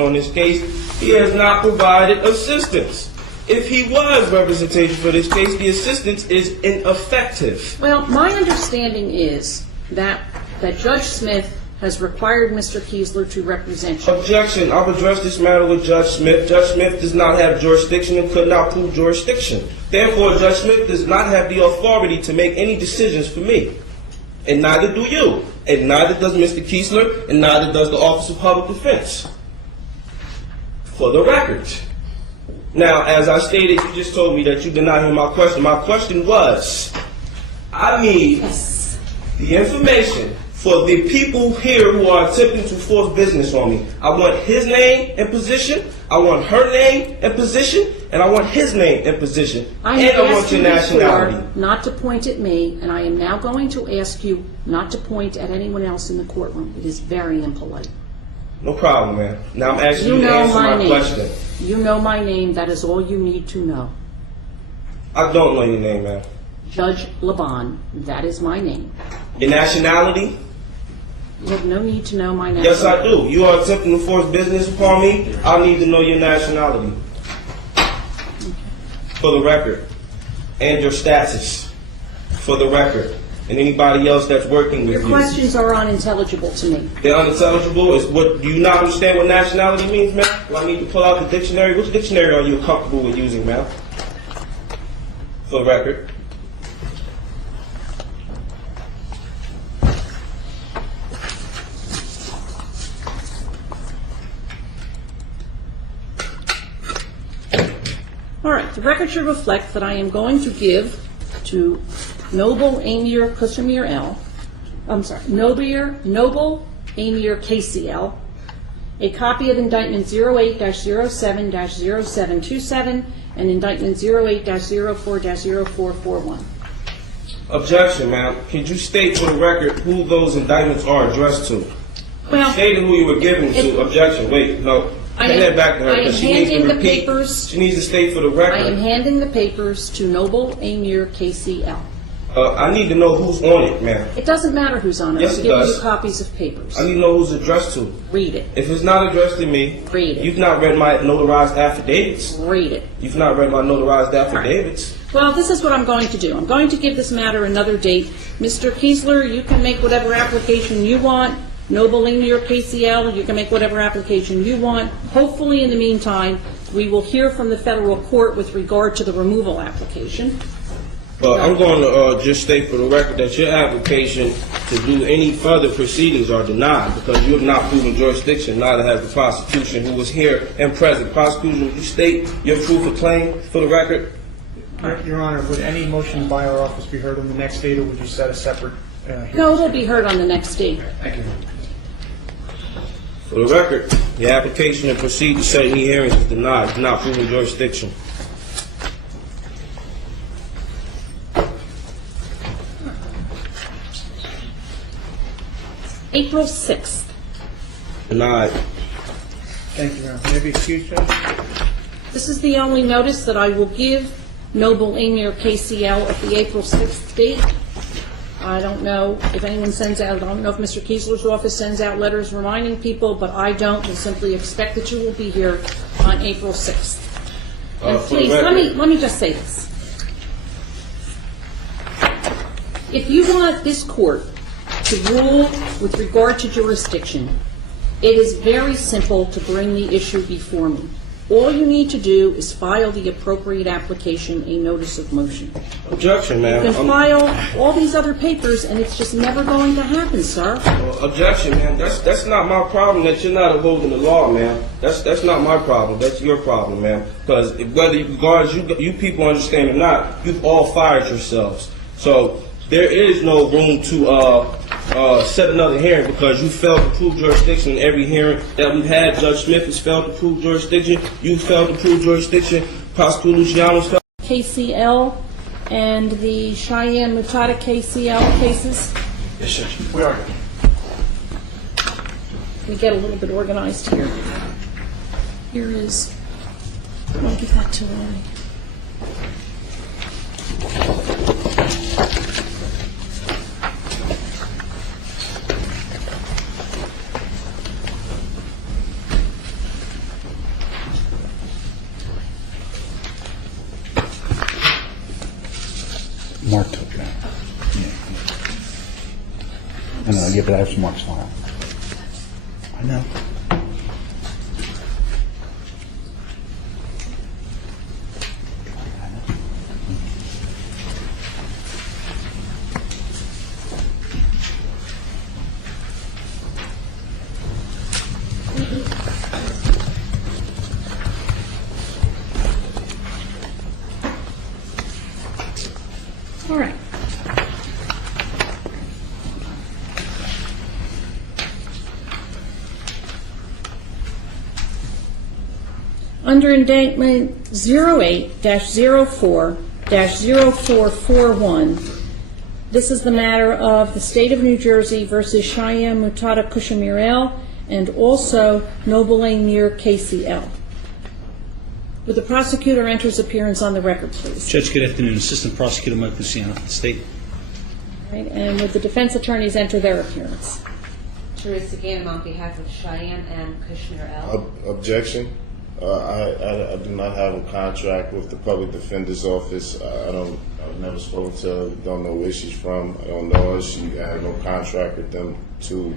on this case, he has not provided assistance. If he was representation for this case, the assistance is ineffective. Well, my understanding is that Judge Smith has required Mr. Kiesler to represent you. Objection. I've addressed this matter with Judge Smith. Judge Smith does not have jurisdiction and could not prove jurisdiction. Therefore, Judge Smith does not have the authority to make any decisions for me. And neither do you. And neither does Mr. Kiesler, and neither does the Office of Public Defense. For the record. Now, as I stated, you just told me that you did not hear my question. My question was, I need the information for the people here who are attempting to force business on me. I want his name and position, I want her name and position, and I want his name and position, I and have I want asked your you nationality. before not to point at me, and I am now going to ask you not to point at anyone else in the courtroom. It is very impolite. No problem, man. Now I'm asking you to know answer my my name. question. You know my name. That is all you need to know. I don't know your name, man. Judge Laban. That is my name. Your nationality? You have no need to know my name. Yes, I do. You are attempting to force business upon me. I need to know your nationality. For the record. And your status. For the record. And anybody else that's working with Your you. questions are unintelligible to me. They're unintelligible. Do you not understand what nationality means, ma'am? Do I need to pull out the dictionary? Which dictionary are you comfortable with using, ma'am? For the record. All right. The record should reflect that I am going to give to Noble Amir KCL, a copy of indictment 08-07-0727 and indictment 08-04-0441. Objection, ma'am. Could you state for the record who those indictments are addressed to? Well, Stating who you were giving to. Objection. Wait, no. Hand that back to her because she needs to repeat. She needs to state for the record. I am handing the papers to Noble Amir KCL. I need to know who's on it, ma'am. It doesn't matter who's on it. Yes, I'm it giving does. you copies of papers. I need to know who's addressed to. Read it. If it's not addressed to me, Read it. you've not read my notarized affidavits. Read it. You've not read my notarized affidavits. Well, this is what I'm going to do. I'm going to give this matter another date. Mr. Kiesler, you can make whatever application you want. Noble Linear KCL, you can make whatever application you want. Hopefully, in the meantime, we will hear from the federal court with regard to the removal application. I'm going to just state for the record that your application to do any further proceedings are denied because you have not proven jurisdiction, neither has the prosecution who was here and present. Prosecution, would you state your proof of claim for the record? Your Honor, would any motion by our office be heard on the next date, or would you set a separate hearing? No, it'll be heard on the next date. Thank you. For the record, your application and proceed to set any hearings is denied, not proven jurisdiction. April 6th. Denied. Thank you, Your Honor. May I be excused, Judge? This is the only notice that I will give Noble Linear KCL at the April 6th date. I don't know if anyone sends out, I don't know if Mr. Kiesler's office sends out letters reminding people, but I don't. We'll simply expect that you will be here on April 6th. And please, let me just say this. If you want this court to rule with regard to jurisdiction, it is very simple to bring the issue before me. All you need to do is file the appropriate application, a notice of motion. Objection, ma'am. You can file all these other papers, and it's just never going to happen, sir. Objection, ma'am. That's not my problem that you're not upholding the law, ma'am. That's not my problem. That's your problem, ma'am. Because whether regardless you people understand or not, you've all fired yourselves. So there is no room to set another hearing because you failed to prove jurisdiction in every hearing that we've had. Judge Smith has failed to prove jurisdiction. You failed to prove jurisdiction. Prosecutor Luciano's failed. KCL and the Cheyenne Mutata KCL cases. Yes, Judge. We are. We get a little bit organized here. Here is, I'll give that to Larry. Mark took that. Yeah. No, yeah, but I have some Mark's file. I know. All right. Under indictment 08-04-0441, this is the matter of the State of New Jersey versus Cheyenne Mutata Kushamirel and also Noble Linear KCL. Would the prosecutor enter his appearance on the record, please? Judge, good afternoon. Assistant Prosecutor Mike Luciano, State. All right, and would the defense attorneys enter their appearance? Teresa Ganem on behalf of Cheyenne and Kushner L. Objection. I do not have a contract with the public defender's office. I've never spoken to her. Don't know where she's from. I don't know her. I have no contract with them to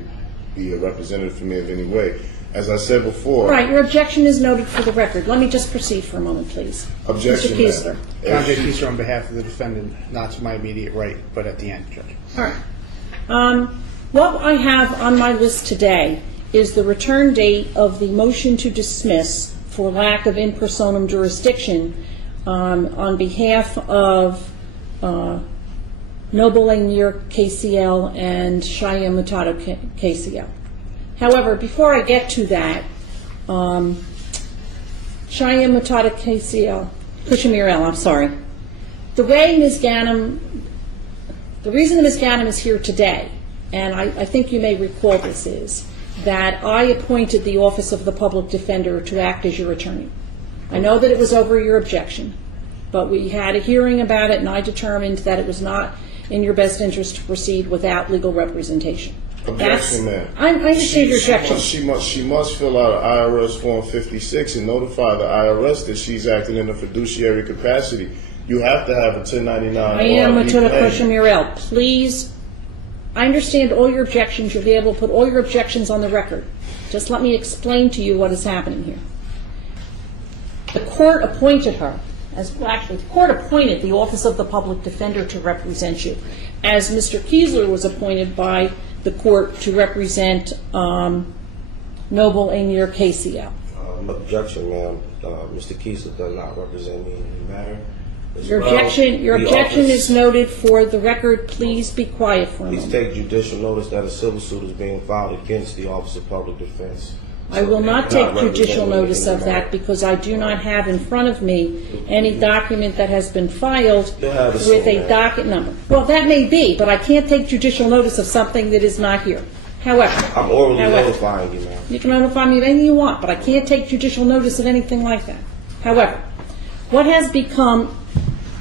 be a representative for me in any way. As I said before. Right, your objection is noted for the record. Let me just proceed for a moment, please. Objection. Mr. Kiesler. John J. Kiesler on behalf of the defendant, not to my immediate right, but at the end, Judge. All right. What I have on my list today is the return date of the motion to dismiss for lack of in personam jurisdiction on behalf of Noble Linear KCL and Cheyenne Mutata KCL. However, before I get to that, Cheyenne Mutata KCL, Kushamirel, I'm sorry. The reason Ms. Ganem is here today, and I think you may recall this, is that I appointed the Office of the Public Defender to act as your attorney. I know that it was over your objection, but we had a hearing about it, and I determined that it was not in your best interest to proceed without legal representation. Objection, ma'am. I understand your objection. She must fill out an IRS Form 56 and notify the IRS that she's acting in a fiduciary capacity. You have to have a 1099. I am Murakush Muriel. Please, I understand all your objections. You'll be able to put all your objections on the record. Just let me explain to you what is happening here. The court appointed her, the court appointed the Office of the Public Defender to represent you, as Mr. Kiesler was appointed by the court to represent Noble Amir KCL. Objection, ma'am. Mr. Kiesler does not represent me in the matter. Your objection is noted for the record. Please be quiet for a moment. Please take judicial notice that a civil suit is being filed against the Office of Public Defense. I will not take judicial notice of that because I do not have in front of me any document that has been filed with a docket number. Well, that may be, but I can't take judicial notice of something that is not here. However, I'm orally notifying you, ma'am. You can notify me of anything you want, but I can't take judicial notice of anything like that. However, what has become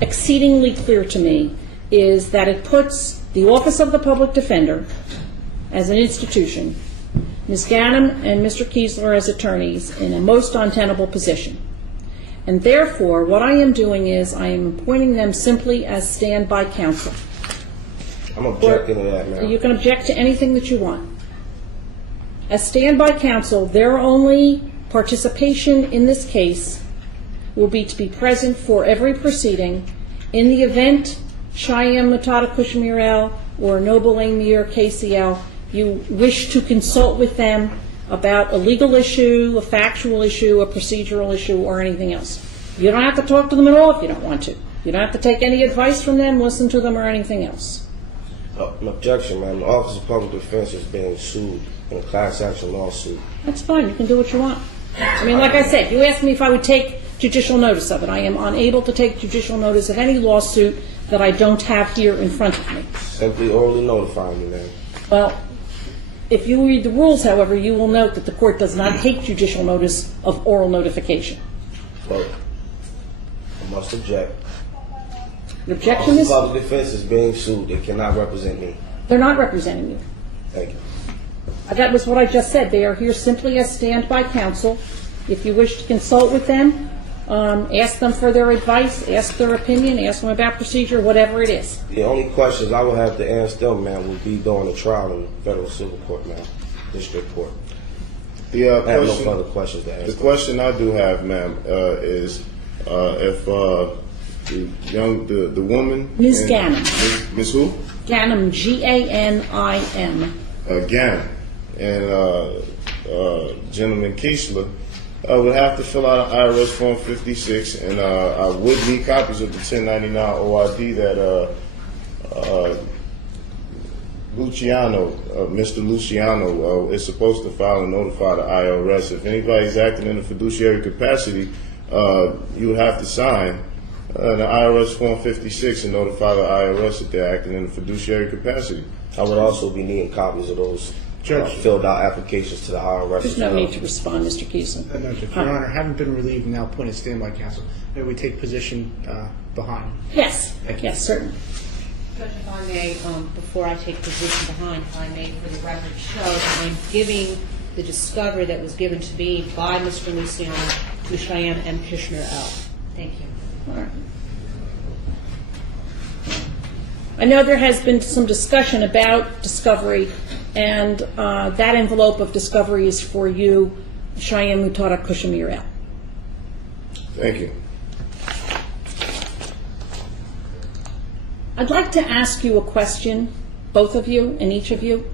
exceedingly clear to me is that it puts the Office of the Public Defender as an institution, Ms. Ganem and Mr. Kiesler as attorneys, in a most untenable position. And therefore, what I am doing is I am appointing them simply as standby counsel. I'm objecting to that, ma'am. You can object to anything that you want. As standby counsel, their only participation in this case will be to be present for every proceeding. In the event Cheyenne Mutada Kushmirel or Noble Amir KCL, you wish to consult with them about a legal issue, a factual issue, a procedural issue, or anything else. You don't have to talk to them at all if you don't want to. You don't have to take any advice from them, listen to them, or anything else. Objection, ma'am. The Office of Public Defense is being sued in a class action lawsuit. That's fine. You can do what you want. I mean, like I said, you asked me if I would take judicial notice of it. I am unable to take judicial notice of any lawsuit that I don't have here in front of me. Simply orally notifying me, ma'am. Well, if you read the rules, however, you will note that the court does not take judicial notice of oral notification. Well, I must object. The objection is? The Office of Public Defense is being sued. They cannot represent me. They're not representing you. Thank you. That was what I just said. They are here simply as standby counsel. If you wish to consult with them, ask them for their advice, ask their opinion, ask them about procedure, whatever it is. The only questions I would have to ask them, ma'am, would be during the trial in federal civil court, ma'am, district court. I have no further questions to ask. The question I do have, ma'am, is if the woman, Ms. Ganem. Ms. who? Ganem, G-A-N-I-M. Ganem, and Gentleman Kiesler would have to fill out an IRS Form 56, and I would need copies of the 1099 OID that Mr. Luciano is supposed to file and notify the IRS. If anybody's acting in a fiduciary capacity, you would have to sign an IRS Form 56 and notify the IRS that they're acting in a fiduciary capacity. I would also be needing copies of those filled out applications to the IRS. There's no need to respond, Mr. Kiesler. No, Your Honor, having been relieved and now appointed standby counsel, may we take position behind? Yes. Yes, certainly. Judge, if I may, before I take position behind, if I may, for the record, show that I'm giving the discovery that was given to me by Mr. Luciano to Cheyenne M. Kishner L. Thank you. All right. I know there has been some discussion about discovery, and that envelope of discovery is for you, Cheyenne Mutada Kushamir L. Thank you. I'd like to ask you a question, both of you and each of you.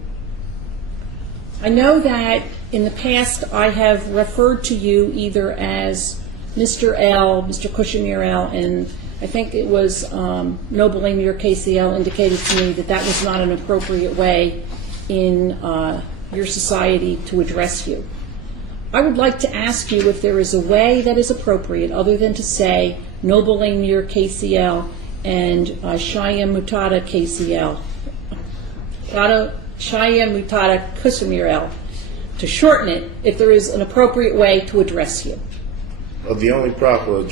I know that in the past I have referred to you either as Mr. L, Mr. Kushamir L, and I think it was Noble Amir KCL indicated to me that that was not an appropriate way in your society to address you. I would like to ask you if there is a way that is appropriate other than to say Noble Amir KCL and Cheyenne Mutada KCL, Cheyenne Mutada Kushamir L, to shorten it, if there is an appropriate way to address you. The only proper way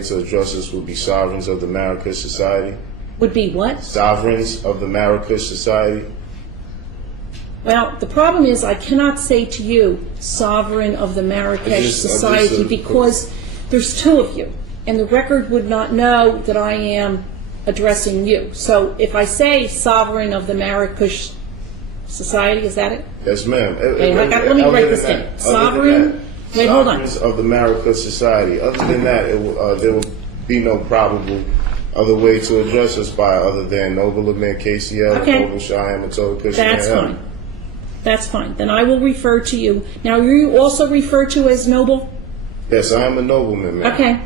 to address us would be sovereigns of the Moroccans society. Would be what? Sovereigns of the Marakush Society. Well, the problem is I cannot say to you, sovereign of the Marrakesh Society, because there's two of you, and the record would not know that I am addressing you. So if I say sovereign of the Marakush Society, is that it? Yes, ma'am. Okay, let me write this down. Sovereign, wait, hold on. Sovereigns of the Marakush Society. Other than that, there will be no probable other way to address us by other than Noble Amir KCL, Okay. Noble Cheyenne, and Total Kush. That's fine. That's fine. Then I will refer to you. Now, are you also referred to as noble? Yes, I am a nobleman, ma'am. Okay.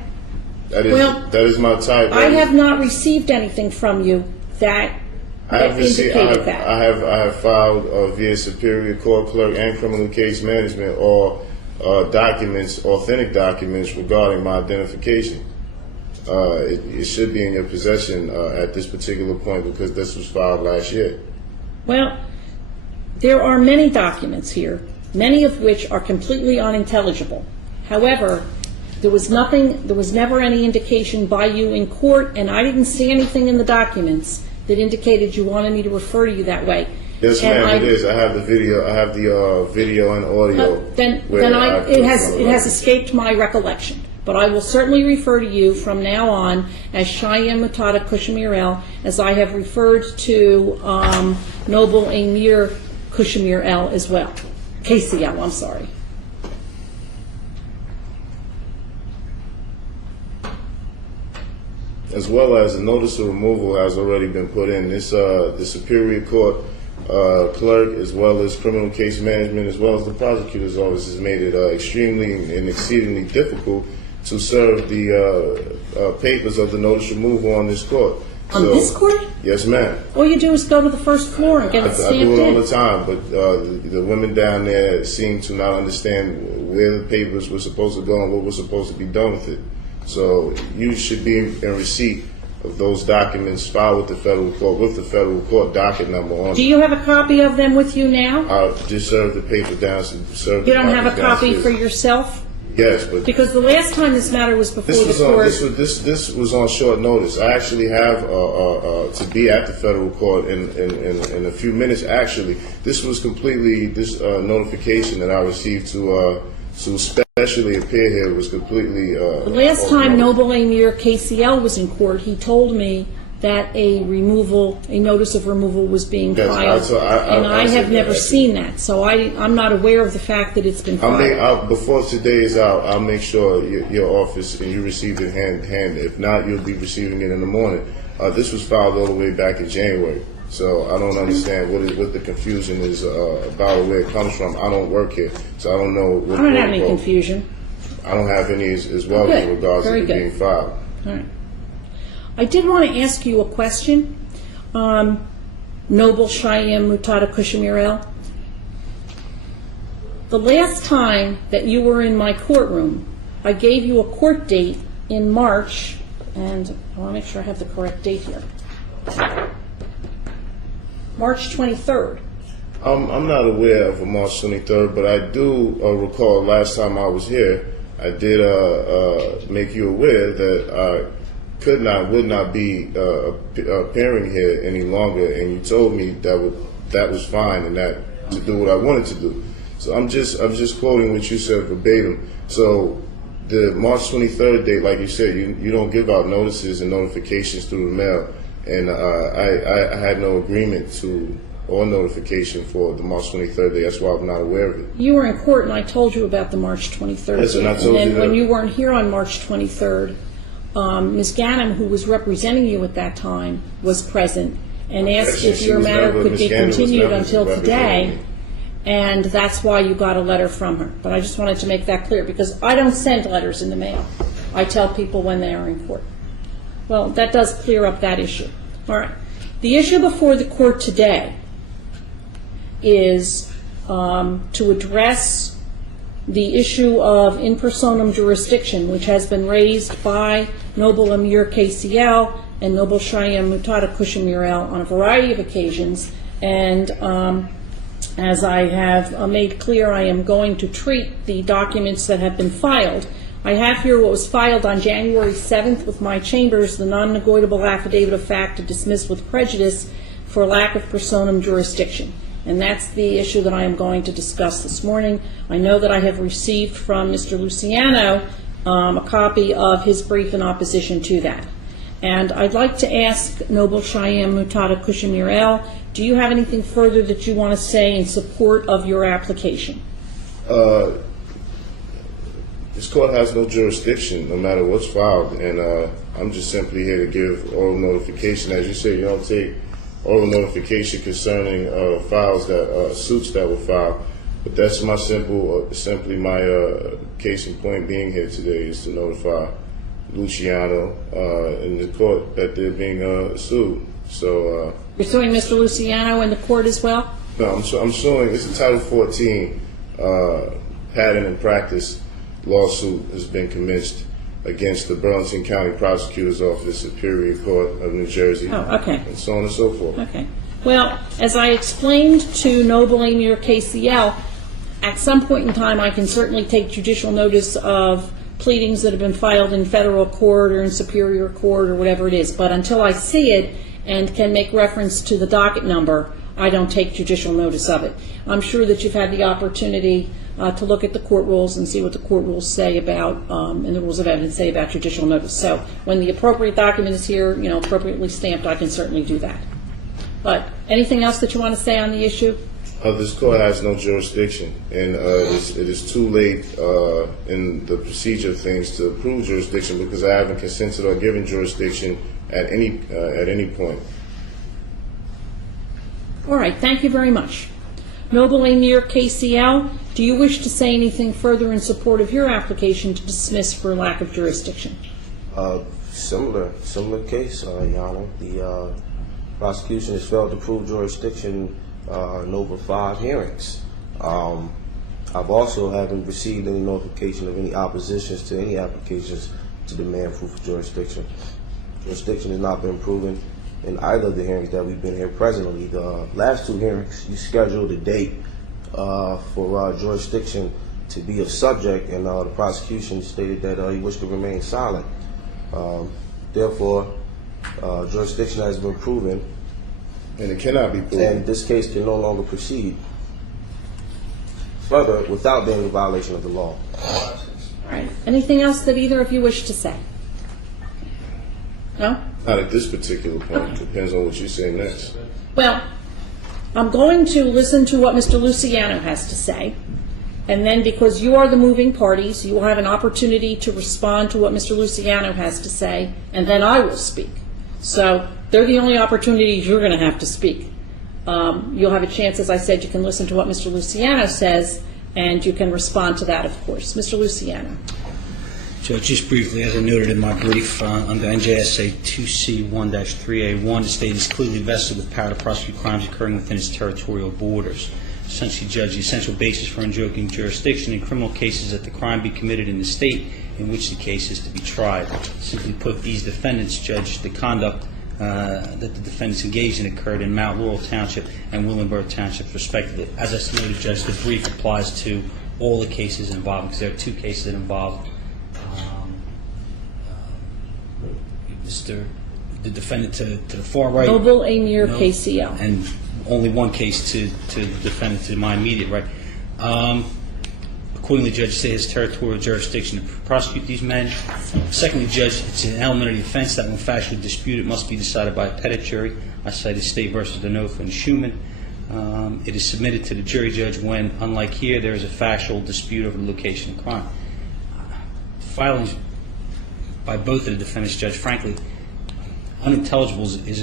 That is my type. I have not received anything from you that indicated that. I have filed via Superior Court Clerk and Criminal Case Management all documents, authentic documents regarding my identification. It should be in your possession at this particular point because this was filed last year. Well, there are many documents here, many of which are completely unintelligible. However, there was never any indication by you in court, and I didn't see anything in the documents that indicated you wanted me to refer to you that way. Yes, ma'am, it is. I have the video. I have the video and audio. It has escaped my recollection. But I will certainly refer to you from now on as Cheyenne Mutada Kushamir El, as I have referred to Noble Amir Kushamir El as well. KCL, I'm sorry. As well as a notice of removal has already been put in. This the Superior Court clerk, as well as Criminal Case Management, as well as the prosecutor's office, has made it extremely and exceedingly difficult to serve the papers of the notice of removal on this court. On this court? Yes, ma'am. All you do is go to the first floor and get it stamped in. I do it all the time, but the women down there seem to not understand where the papers were supposed to go and what was supposed to be done with it. So you should be in receipt of those documents filed with the federal court docket number on. Do you have a copy of them with you now? I just served the paper down. You don't have a copy for yourself? Yes, but because the last time this matter was before the court. This was on short notice. I actually have to be at the federal court in a few minutes. Actually, this was completely notification that I received to specially appear here was completely. The last time Noble Amir KCL was in court, he told me that a notice of removal was being filed, and I have never seen that. So I'm not aware of the fact that it's been filed. Before today is out, I'll make sure your office and you receive it hand. If not, you'll be receiving it in the morning. This was filed all the way back in January, so I don't understand what the confusion is about or where it comes from. I don't work here, so I don't know. I don't have any confusion. I don't have any as well in regards to it being filed. All right. I did want to ask you a question, Noble Cheyenne Mutada Kushamir El. The last time that you were in my courtroom, I gave you a court date in March, and I want to make sure I have the correct date here. March 23rd. I'm not aware of a March 23rd, but I do recall last time I was here, I did make you aware that I would not be appearing here any longer, and you told me that was fine and that to do what I wanted to do. So I'm just quoting what you said verbatim. So the March 23rd date, like you said, you don't give out notices and notifications through the mail, and I had no agreement to or notification for the March 23rd date. That's why I'm not aware of it. You were in court, and I told you about the March 23rd yes, date. And I told then you that. When you weren't here on March 23rd, Ms. Gannam, who was representing you at that time, was present and asked if your matter could be continued until today, and that's why you got a letter from her. But I just wanted to make that clear, because I don't send letters in the mail. I tell people when they are in court. Well, that does clear up that issue. All right. The issue before the court today is to address the issue of in personam jurisdiction, which has been raised by Noble Amir KCL and Noble Cheyenne Mutada Kushamir El on a variety of occasions. And as I have made clear, I am going to treat the documents that have been filed I have here what was filed on January 7th with my chambers, the non-negotiable affidavit of fact to dismiss with prejudice for lack of personam jurisdiction. And that's the issue that I am going to discuss this morning. I know that I have received from Mr. Luciano a copy of his brief in opposition to that. And I'd like to ask Noble Shyam Mutada Kushamir, do you have anything further that you want to say in support of your application? This court has no jurisdiction, no matter what's filed, and I'm just simply here to give oral notification. As you say, you don't take oral notification concerning files that suits that were filed, but that's my simply my case in point being here today is to notify Luciano in the court that they're being sued. So you're suing Mr. Luciano in the court as well? No, I'm suing. It's a Title 14 pattern and practice lawsuit has been commenced against the Burlington County Prosecutor's Office, Superior Court of New Jersey, and so on and so forth. Okay. Well, as I explained to Noble Amir KCL, at some point in time I can certainly take judicial notice of pleadings that have been filed in federal court or in superior court or whatever it is. But until I see it and can make reference to the docket number, I don't take judicial notice of it. I'm sure that you've had the opportunity to look at the court rules and see what the court rules say about, and the rules of evidence say about judicial notice. So when the appropriate document is here, appropriately stamped, I can certainly do that. But anything else that you want to say on the issue? This court has no jurisdiction, and it is too late in the procedure of things to prove jurisdiction because I haven't consented or given jurisdiction at any point. All right, thank you very much. Noble Amir KCL, do you wish to say anything further in support of your application to dismiss for lack of jurisdiction? Similar case, Your Honor. The prosecution has failed to prove jurisdiction in over 5 hearings. I've also haven't received any notification of any oppositions to any applications to demand proof of jurisdiction. Jurisdiction has not been proven in either of the hearings that we've been here presently. The last 2 hearings, you scheduled a date for jurisdiction to be a subject, and the prosecution stated that he wished to remain silent. Therefore, jurisdiction has been proven, and it cannot be proven. And this case can no longer proceed further without being in violation of the law. All right. Anything else that either of you wish to say? No? Not at this particular point. Okay. Depends on what you say next. Well, I'm going to listen to what Mr. Luciano has to say, and then because you are the moving parties, you will have an opportunity to respond to what Mr. Luciano has to say, and then I will speak. So they're the only opportunities you're going to have to speak. You'll have a chance, as I said, you can listen to what Mr. Luciano says, and you can respond to that, of course. Mr. Luciano. Judge, just briefly, as I noted in my brief, under NJSA 2C1-3A1, the state is clearly vested with power to prosecute crimes occurring within its territorial borders. Essentially, Judge, the essential basis for invoking jurisdiction in criminal cases is that the crime be committed in the state in which the case is to be tried. Simply put, these defendants, Judge, the conduct that the defendants engaged in occurred in Mount Laurel Township and Willenburg Township, respectively. As I noted, Judge, the brief applies to all the cases involved, because there are 2 cases that involve the defendant to the far right. Noble Amir KCL. And only 1 case to the defendant to my immediate right. Accordingly, Judge, say his territorial jurisdiction to prosecute these men. Secondly, Judge, it's an element of the offense that when factually disputed must be decided by a petit jury. I cited State versus Denofa and Schumann. It is submitted to the jury, Judge, when, unlike here, there is a factual dispute over the location of crime. Filings by both of the defendants, Judge, frankly, unintelligible is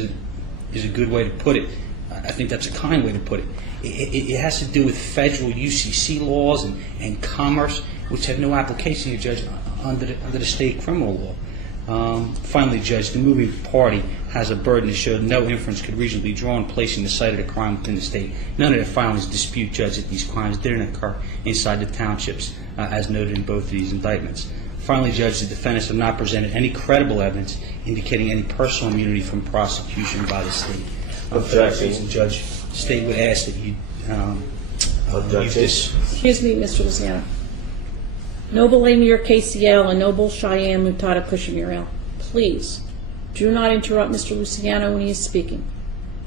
a good way to put it. I think that's a kind way to put it. It has to do with federal UCC laws and commerce, which have no application here, Judge, under the state criminal law. Finally, Judge, the moving party has a burden to show no inference could reasonably be drawn placing the site of the crime within the state. None of the filings dispute, Judge, that these crimes didn't occur inside the townships, as noted in both of these indictments. Finally, Judge, the defendants have not presented any credible evidence indicating any personal immunity from prosecution by the state. For that reason, Judge, the state would ask that you use this. Excuse me, Mr. Luciano. Noble Amir KCL and Noble Cheyenne Mutada Kushamiriel, please do not interrupt Mr. Luciano when he is speaking.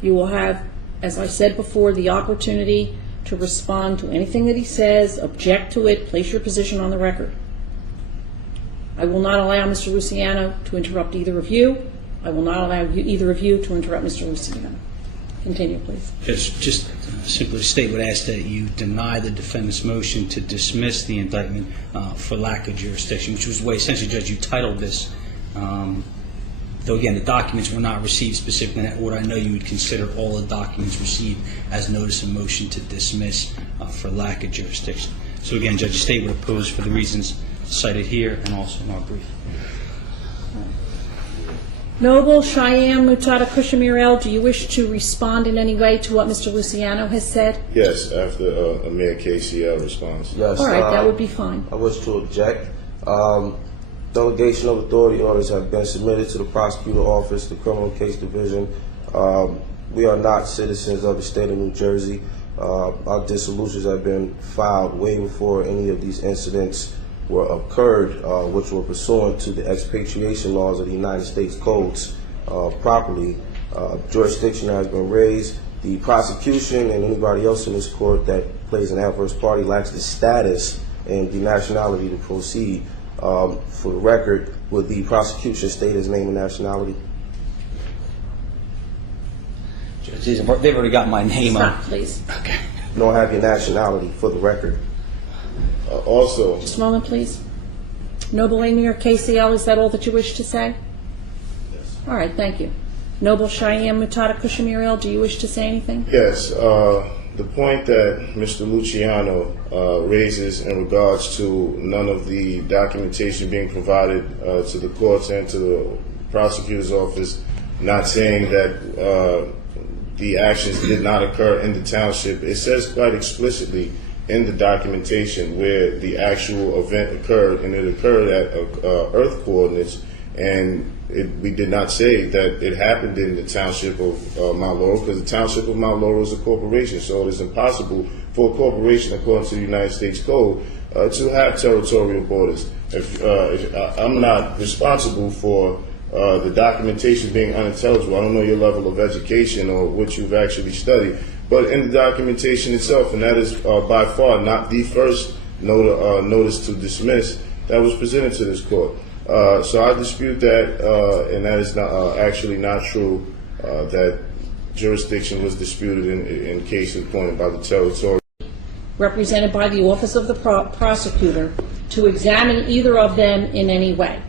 You will have, as I said before, the opportunity to respond to anything that he says, object to it, place your position on the record. I will not allow Mr. Luciano to interrupt either of you. I will not allow either of you to interrupt Mr. Luciano. Continue, please. Just simply to state, would ask that you deny the defendant's motion to dismiss the indictment for lack of jurisdiction, which was the way essentially, Judge, you titled this. Though again, the documents were not received specifically in that order, I know you would consider all the documents received as notice of motion to dismiss for lack of jurisdiction. So again, Judge, the state would oppose for the reasons cited here and also in our brief. Noble Cheyenne Mutada Kushamiriel, do you wish to respond in any way to what Mr. Luciano has said? Yes, after Amir KCL responds. Yes. All right, that would be fine. I wish to object. Delegation of authority orders have been submitted to the prosecutor office, the criminal case division. We are not citizens of the state of New Jersey. Our dissolutions have been filed way before any of these incidents were occurred, which were pursuant to the expatriation laws of the United States codes properly. Jurisdiction has been raised. The prosecution and anybody else in this court that plays an adverse party lacks the status and the nationality to proceed. For the record, would the prosecution state his name and nationality? Judge, they've already got my name on. Stop, please. Okay. Don't have your nationality for the record. Also, Just a moment, please. Noble Amir KCL, is that all that you wish to say? Yes. All right, thank you. Noble Cheyenne Mutada Kushamiriel, do you wish to say anything? yes, the point that Mr. Luciano raises in regards to none of the documentation being provided to the courts and to the prosecutor's office, not saying that the actions did not occur in the township. It says quite explicitly in the documentation where the actual event occurred, and it occurred at earth coordinates, and we did not say that it happened in the township of Mount Laurel, because the township of Mount Laurel is a corporation, so it is impossible for a corporation, according to the United States Code, to have territorial borders. I'm not responsible for the documentation being unintelligible. I don't know your level of education or what you've actually studied, but in the documentation itself, and that is by far not the first notice to dismiss that was presented to this court. So I dispute that, and that is not, actually not true, that jurisdiction was disputed in cases appointed by the territorial. Represented by the Office of the Prosecutor to examine either of them in any way.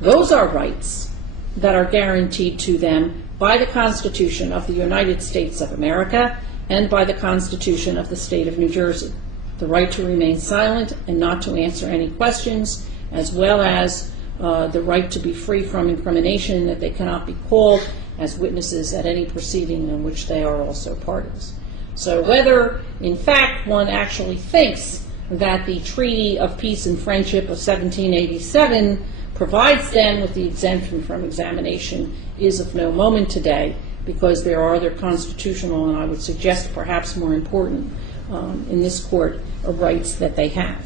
Those are rights that are guaranteed to them by the Constitution of the United States of America and by the Constitution of the State of New Jersey. The right to remain silent and not to answer any questions, as well as the right to be free from incrimination, that they cannot be called as witnesses at any proceeding in which they are also parties. So whether, in fact, one actually thinks that the Treaty of Peace and Friendship of 1787 provides them with the exemption from examination is of no moment today, because there are other constitutional, and I would suggest perhaps more important in this court, rights that they have.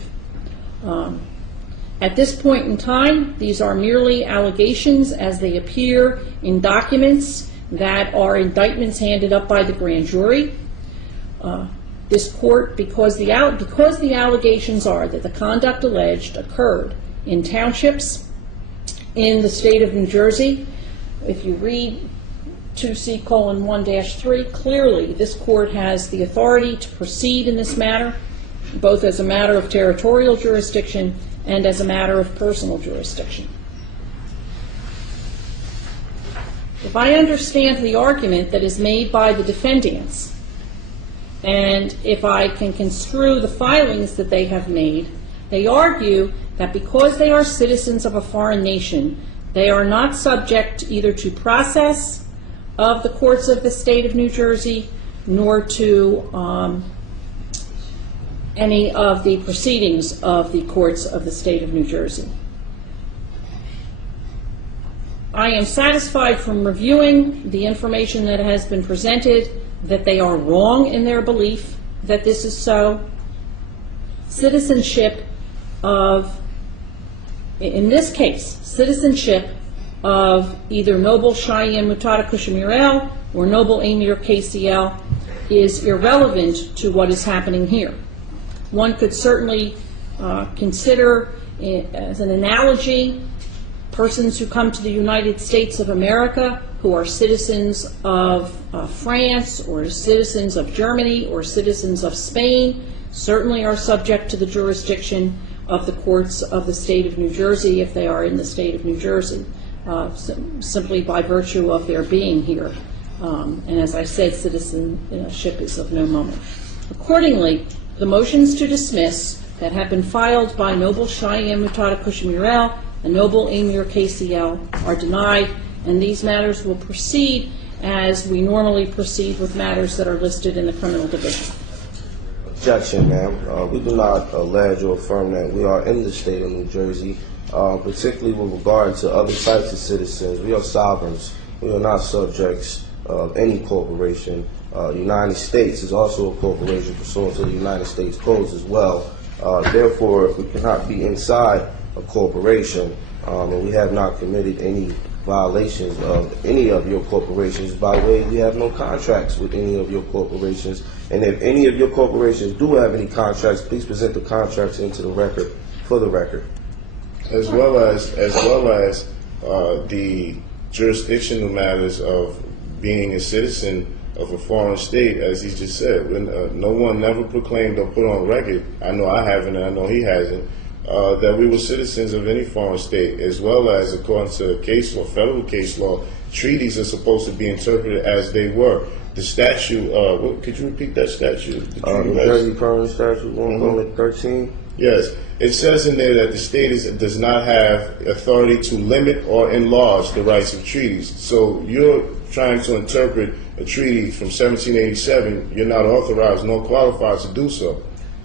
At this point in time, these are merely allegations as they appear in documents that are indictments handed up by the grand jury. This court, because the allegations are that the conduct alleged occurred in townships in the state of New Jersey, if you read 2C:1-3, clearly this court has the authority to proceed in this matter, both as a matter of territorial jurisdiction and as a matter of personal jurisdiction. If I understand the argument that is made by the defendants, and if I can construe the filings that they have made, they argue that because they are citizens of a foreign nation, they are not subject either to process of the courts of the state of New Jersey, nor to any of the proceedings of the courts of the state of New Jersey. I am satisfied from reviewing the information that has been presented that they are wrong in their belief that this is so. Citizenship of, in this case, citizenship of either Noble Cheyenne Mutada Kushamurel or Noble Amir KCL is irrelevant to what is happening here. One could certainly consider, as an analogy, persons who come to the United States of America who are citizens of France or citizens of Germany or citizens of Spain certainly are subject to the jurisdiction of the courts of the state of New Jersey if they are in the state of New Jersey, simply by virtue of their being here. And as I said, citizenship is of no moment. Accordingly, the motions to dismiss that have been filed by Noble Cheyenne Mutada Kushamurel and Noble Amir KCL are denied, and these matters will proceed as we normally proceed with matters that are listed in the criminal division. Objection, ma'am. We do not allege or affirm that we are in the state of New Jersey, particularly with regard to other types of citizens. We are sovereigns. We are not subjects of any corporation. The United States is also a corporation pursuant to the United States codes as well. Therefore, we cannot be inside a corporation, and we have not committed any violations of any of your corporations. By the way, we have no contracts with any of your corporations, and if any of your corporations do have any contracts, please present the contracts into the record, for the record. As well as the jurisdictional matters of being a citizen of a foreign state, as he just said. No one never proclaimed or put on record, I know I haven't and I know he hasn't, that we were citizens of any foreign state, as well as, according to case law, federal case law, treaties are supposed to be interpreted as they were. The statute, could you repeat that statute? The New Jersey Permanent Statute 113? Yes. It says in there that the state does not have authority to limit or enlarge the rights of treaties. So you're trying to interpret a treaty from 1787. You're not authorized nor qualified to do so.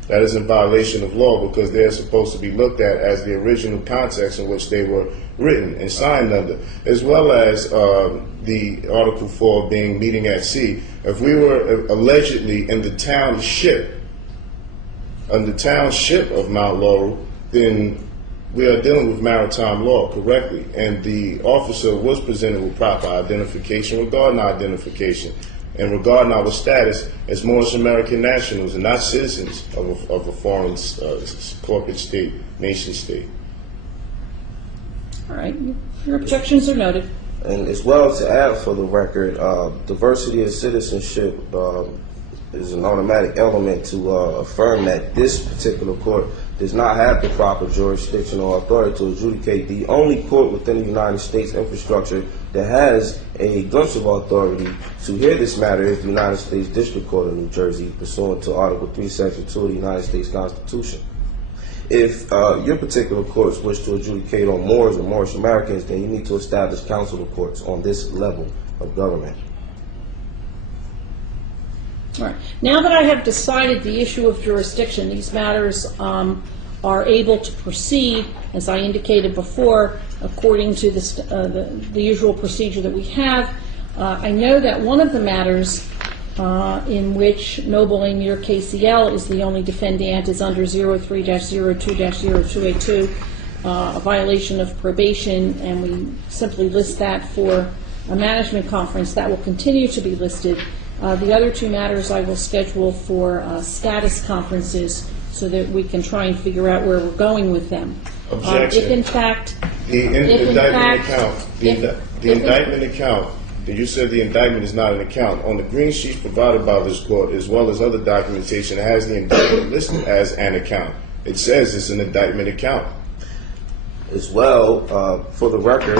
That is in violation of law because they're supposed to be looked at as the original context in which they were written and signed under, as well as the Article 4 being meeting at sea. If we were allegedly in the township of Mount Laurel, then we are dealing with maritime law correctly, and the officer was presented with proper identification regarding our identification and regarding our status as Moorish American nationals and not citizens of a foreign corporate state, nation state. All right, your objections are noted. And as well, to add for the record, diversity of citizenship is an automatic element to affirm that this particular court does not have the proper jurisdiction or authority to adjudicate. The only court within the United States infrastructure that has a glimpse of authority to hear this matter is the United States District Court of New Jersey, pursuant to Article 3, Section 2 of the United States Constitution. If your particular courts wish to adjudicate on Moors or Moorish Americans, then you need to establish council of courts on this level of government. All right. Now that I have decided the issue of jurisdiction, these matters are able to proceed, as I indicated before, according to the usual procedure that we have. I know that one of the matters in which Noble Amir KCL is the only defendant is under 03-02-0282, a violation of probation, and we simply list that for a management conference. That will continue to be listed. The other two matters I will schedule for status conferences so that we can try and figure out where we're going with them. Objection. If in fact... The indictment account, you said the indictment is not an account. On the green sheet provided by this court, as well as other documentation, it has the indictment listed as an account. It says it's an indictment account. As well, for the record,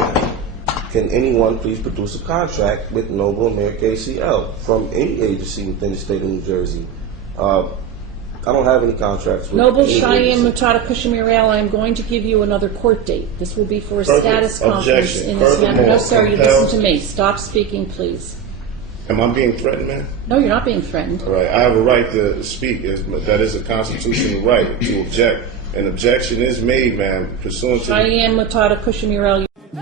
can anyone please produce a contract with Noble Amir KCL from any agency within the state of New Jersey? I don't have any contracts with Noble any Cheyenne agency. Mutada Kushamurel, I am going to give you another court date. This will be for a Perfect. status conference Objection. in this matter. No, Furthermore, sir, you compelled- listen to me. Stop speaking, please. Am I being threatened, man? No, you're not being threatened. All right, I have a right to speak. That is a constitutional right to object. An objection is made, man, pursuant to... Cheyenne Mutada Kushamurel. Hey,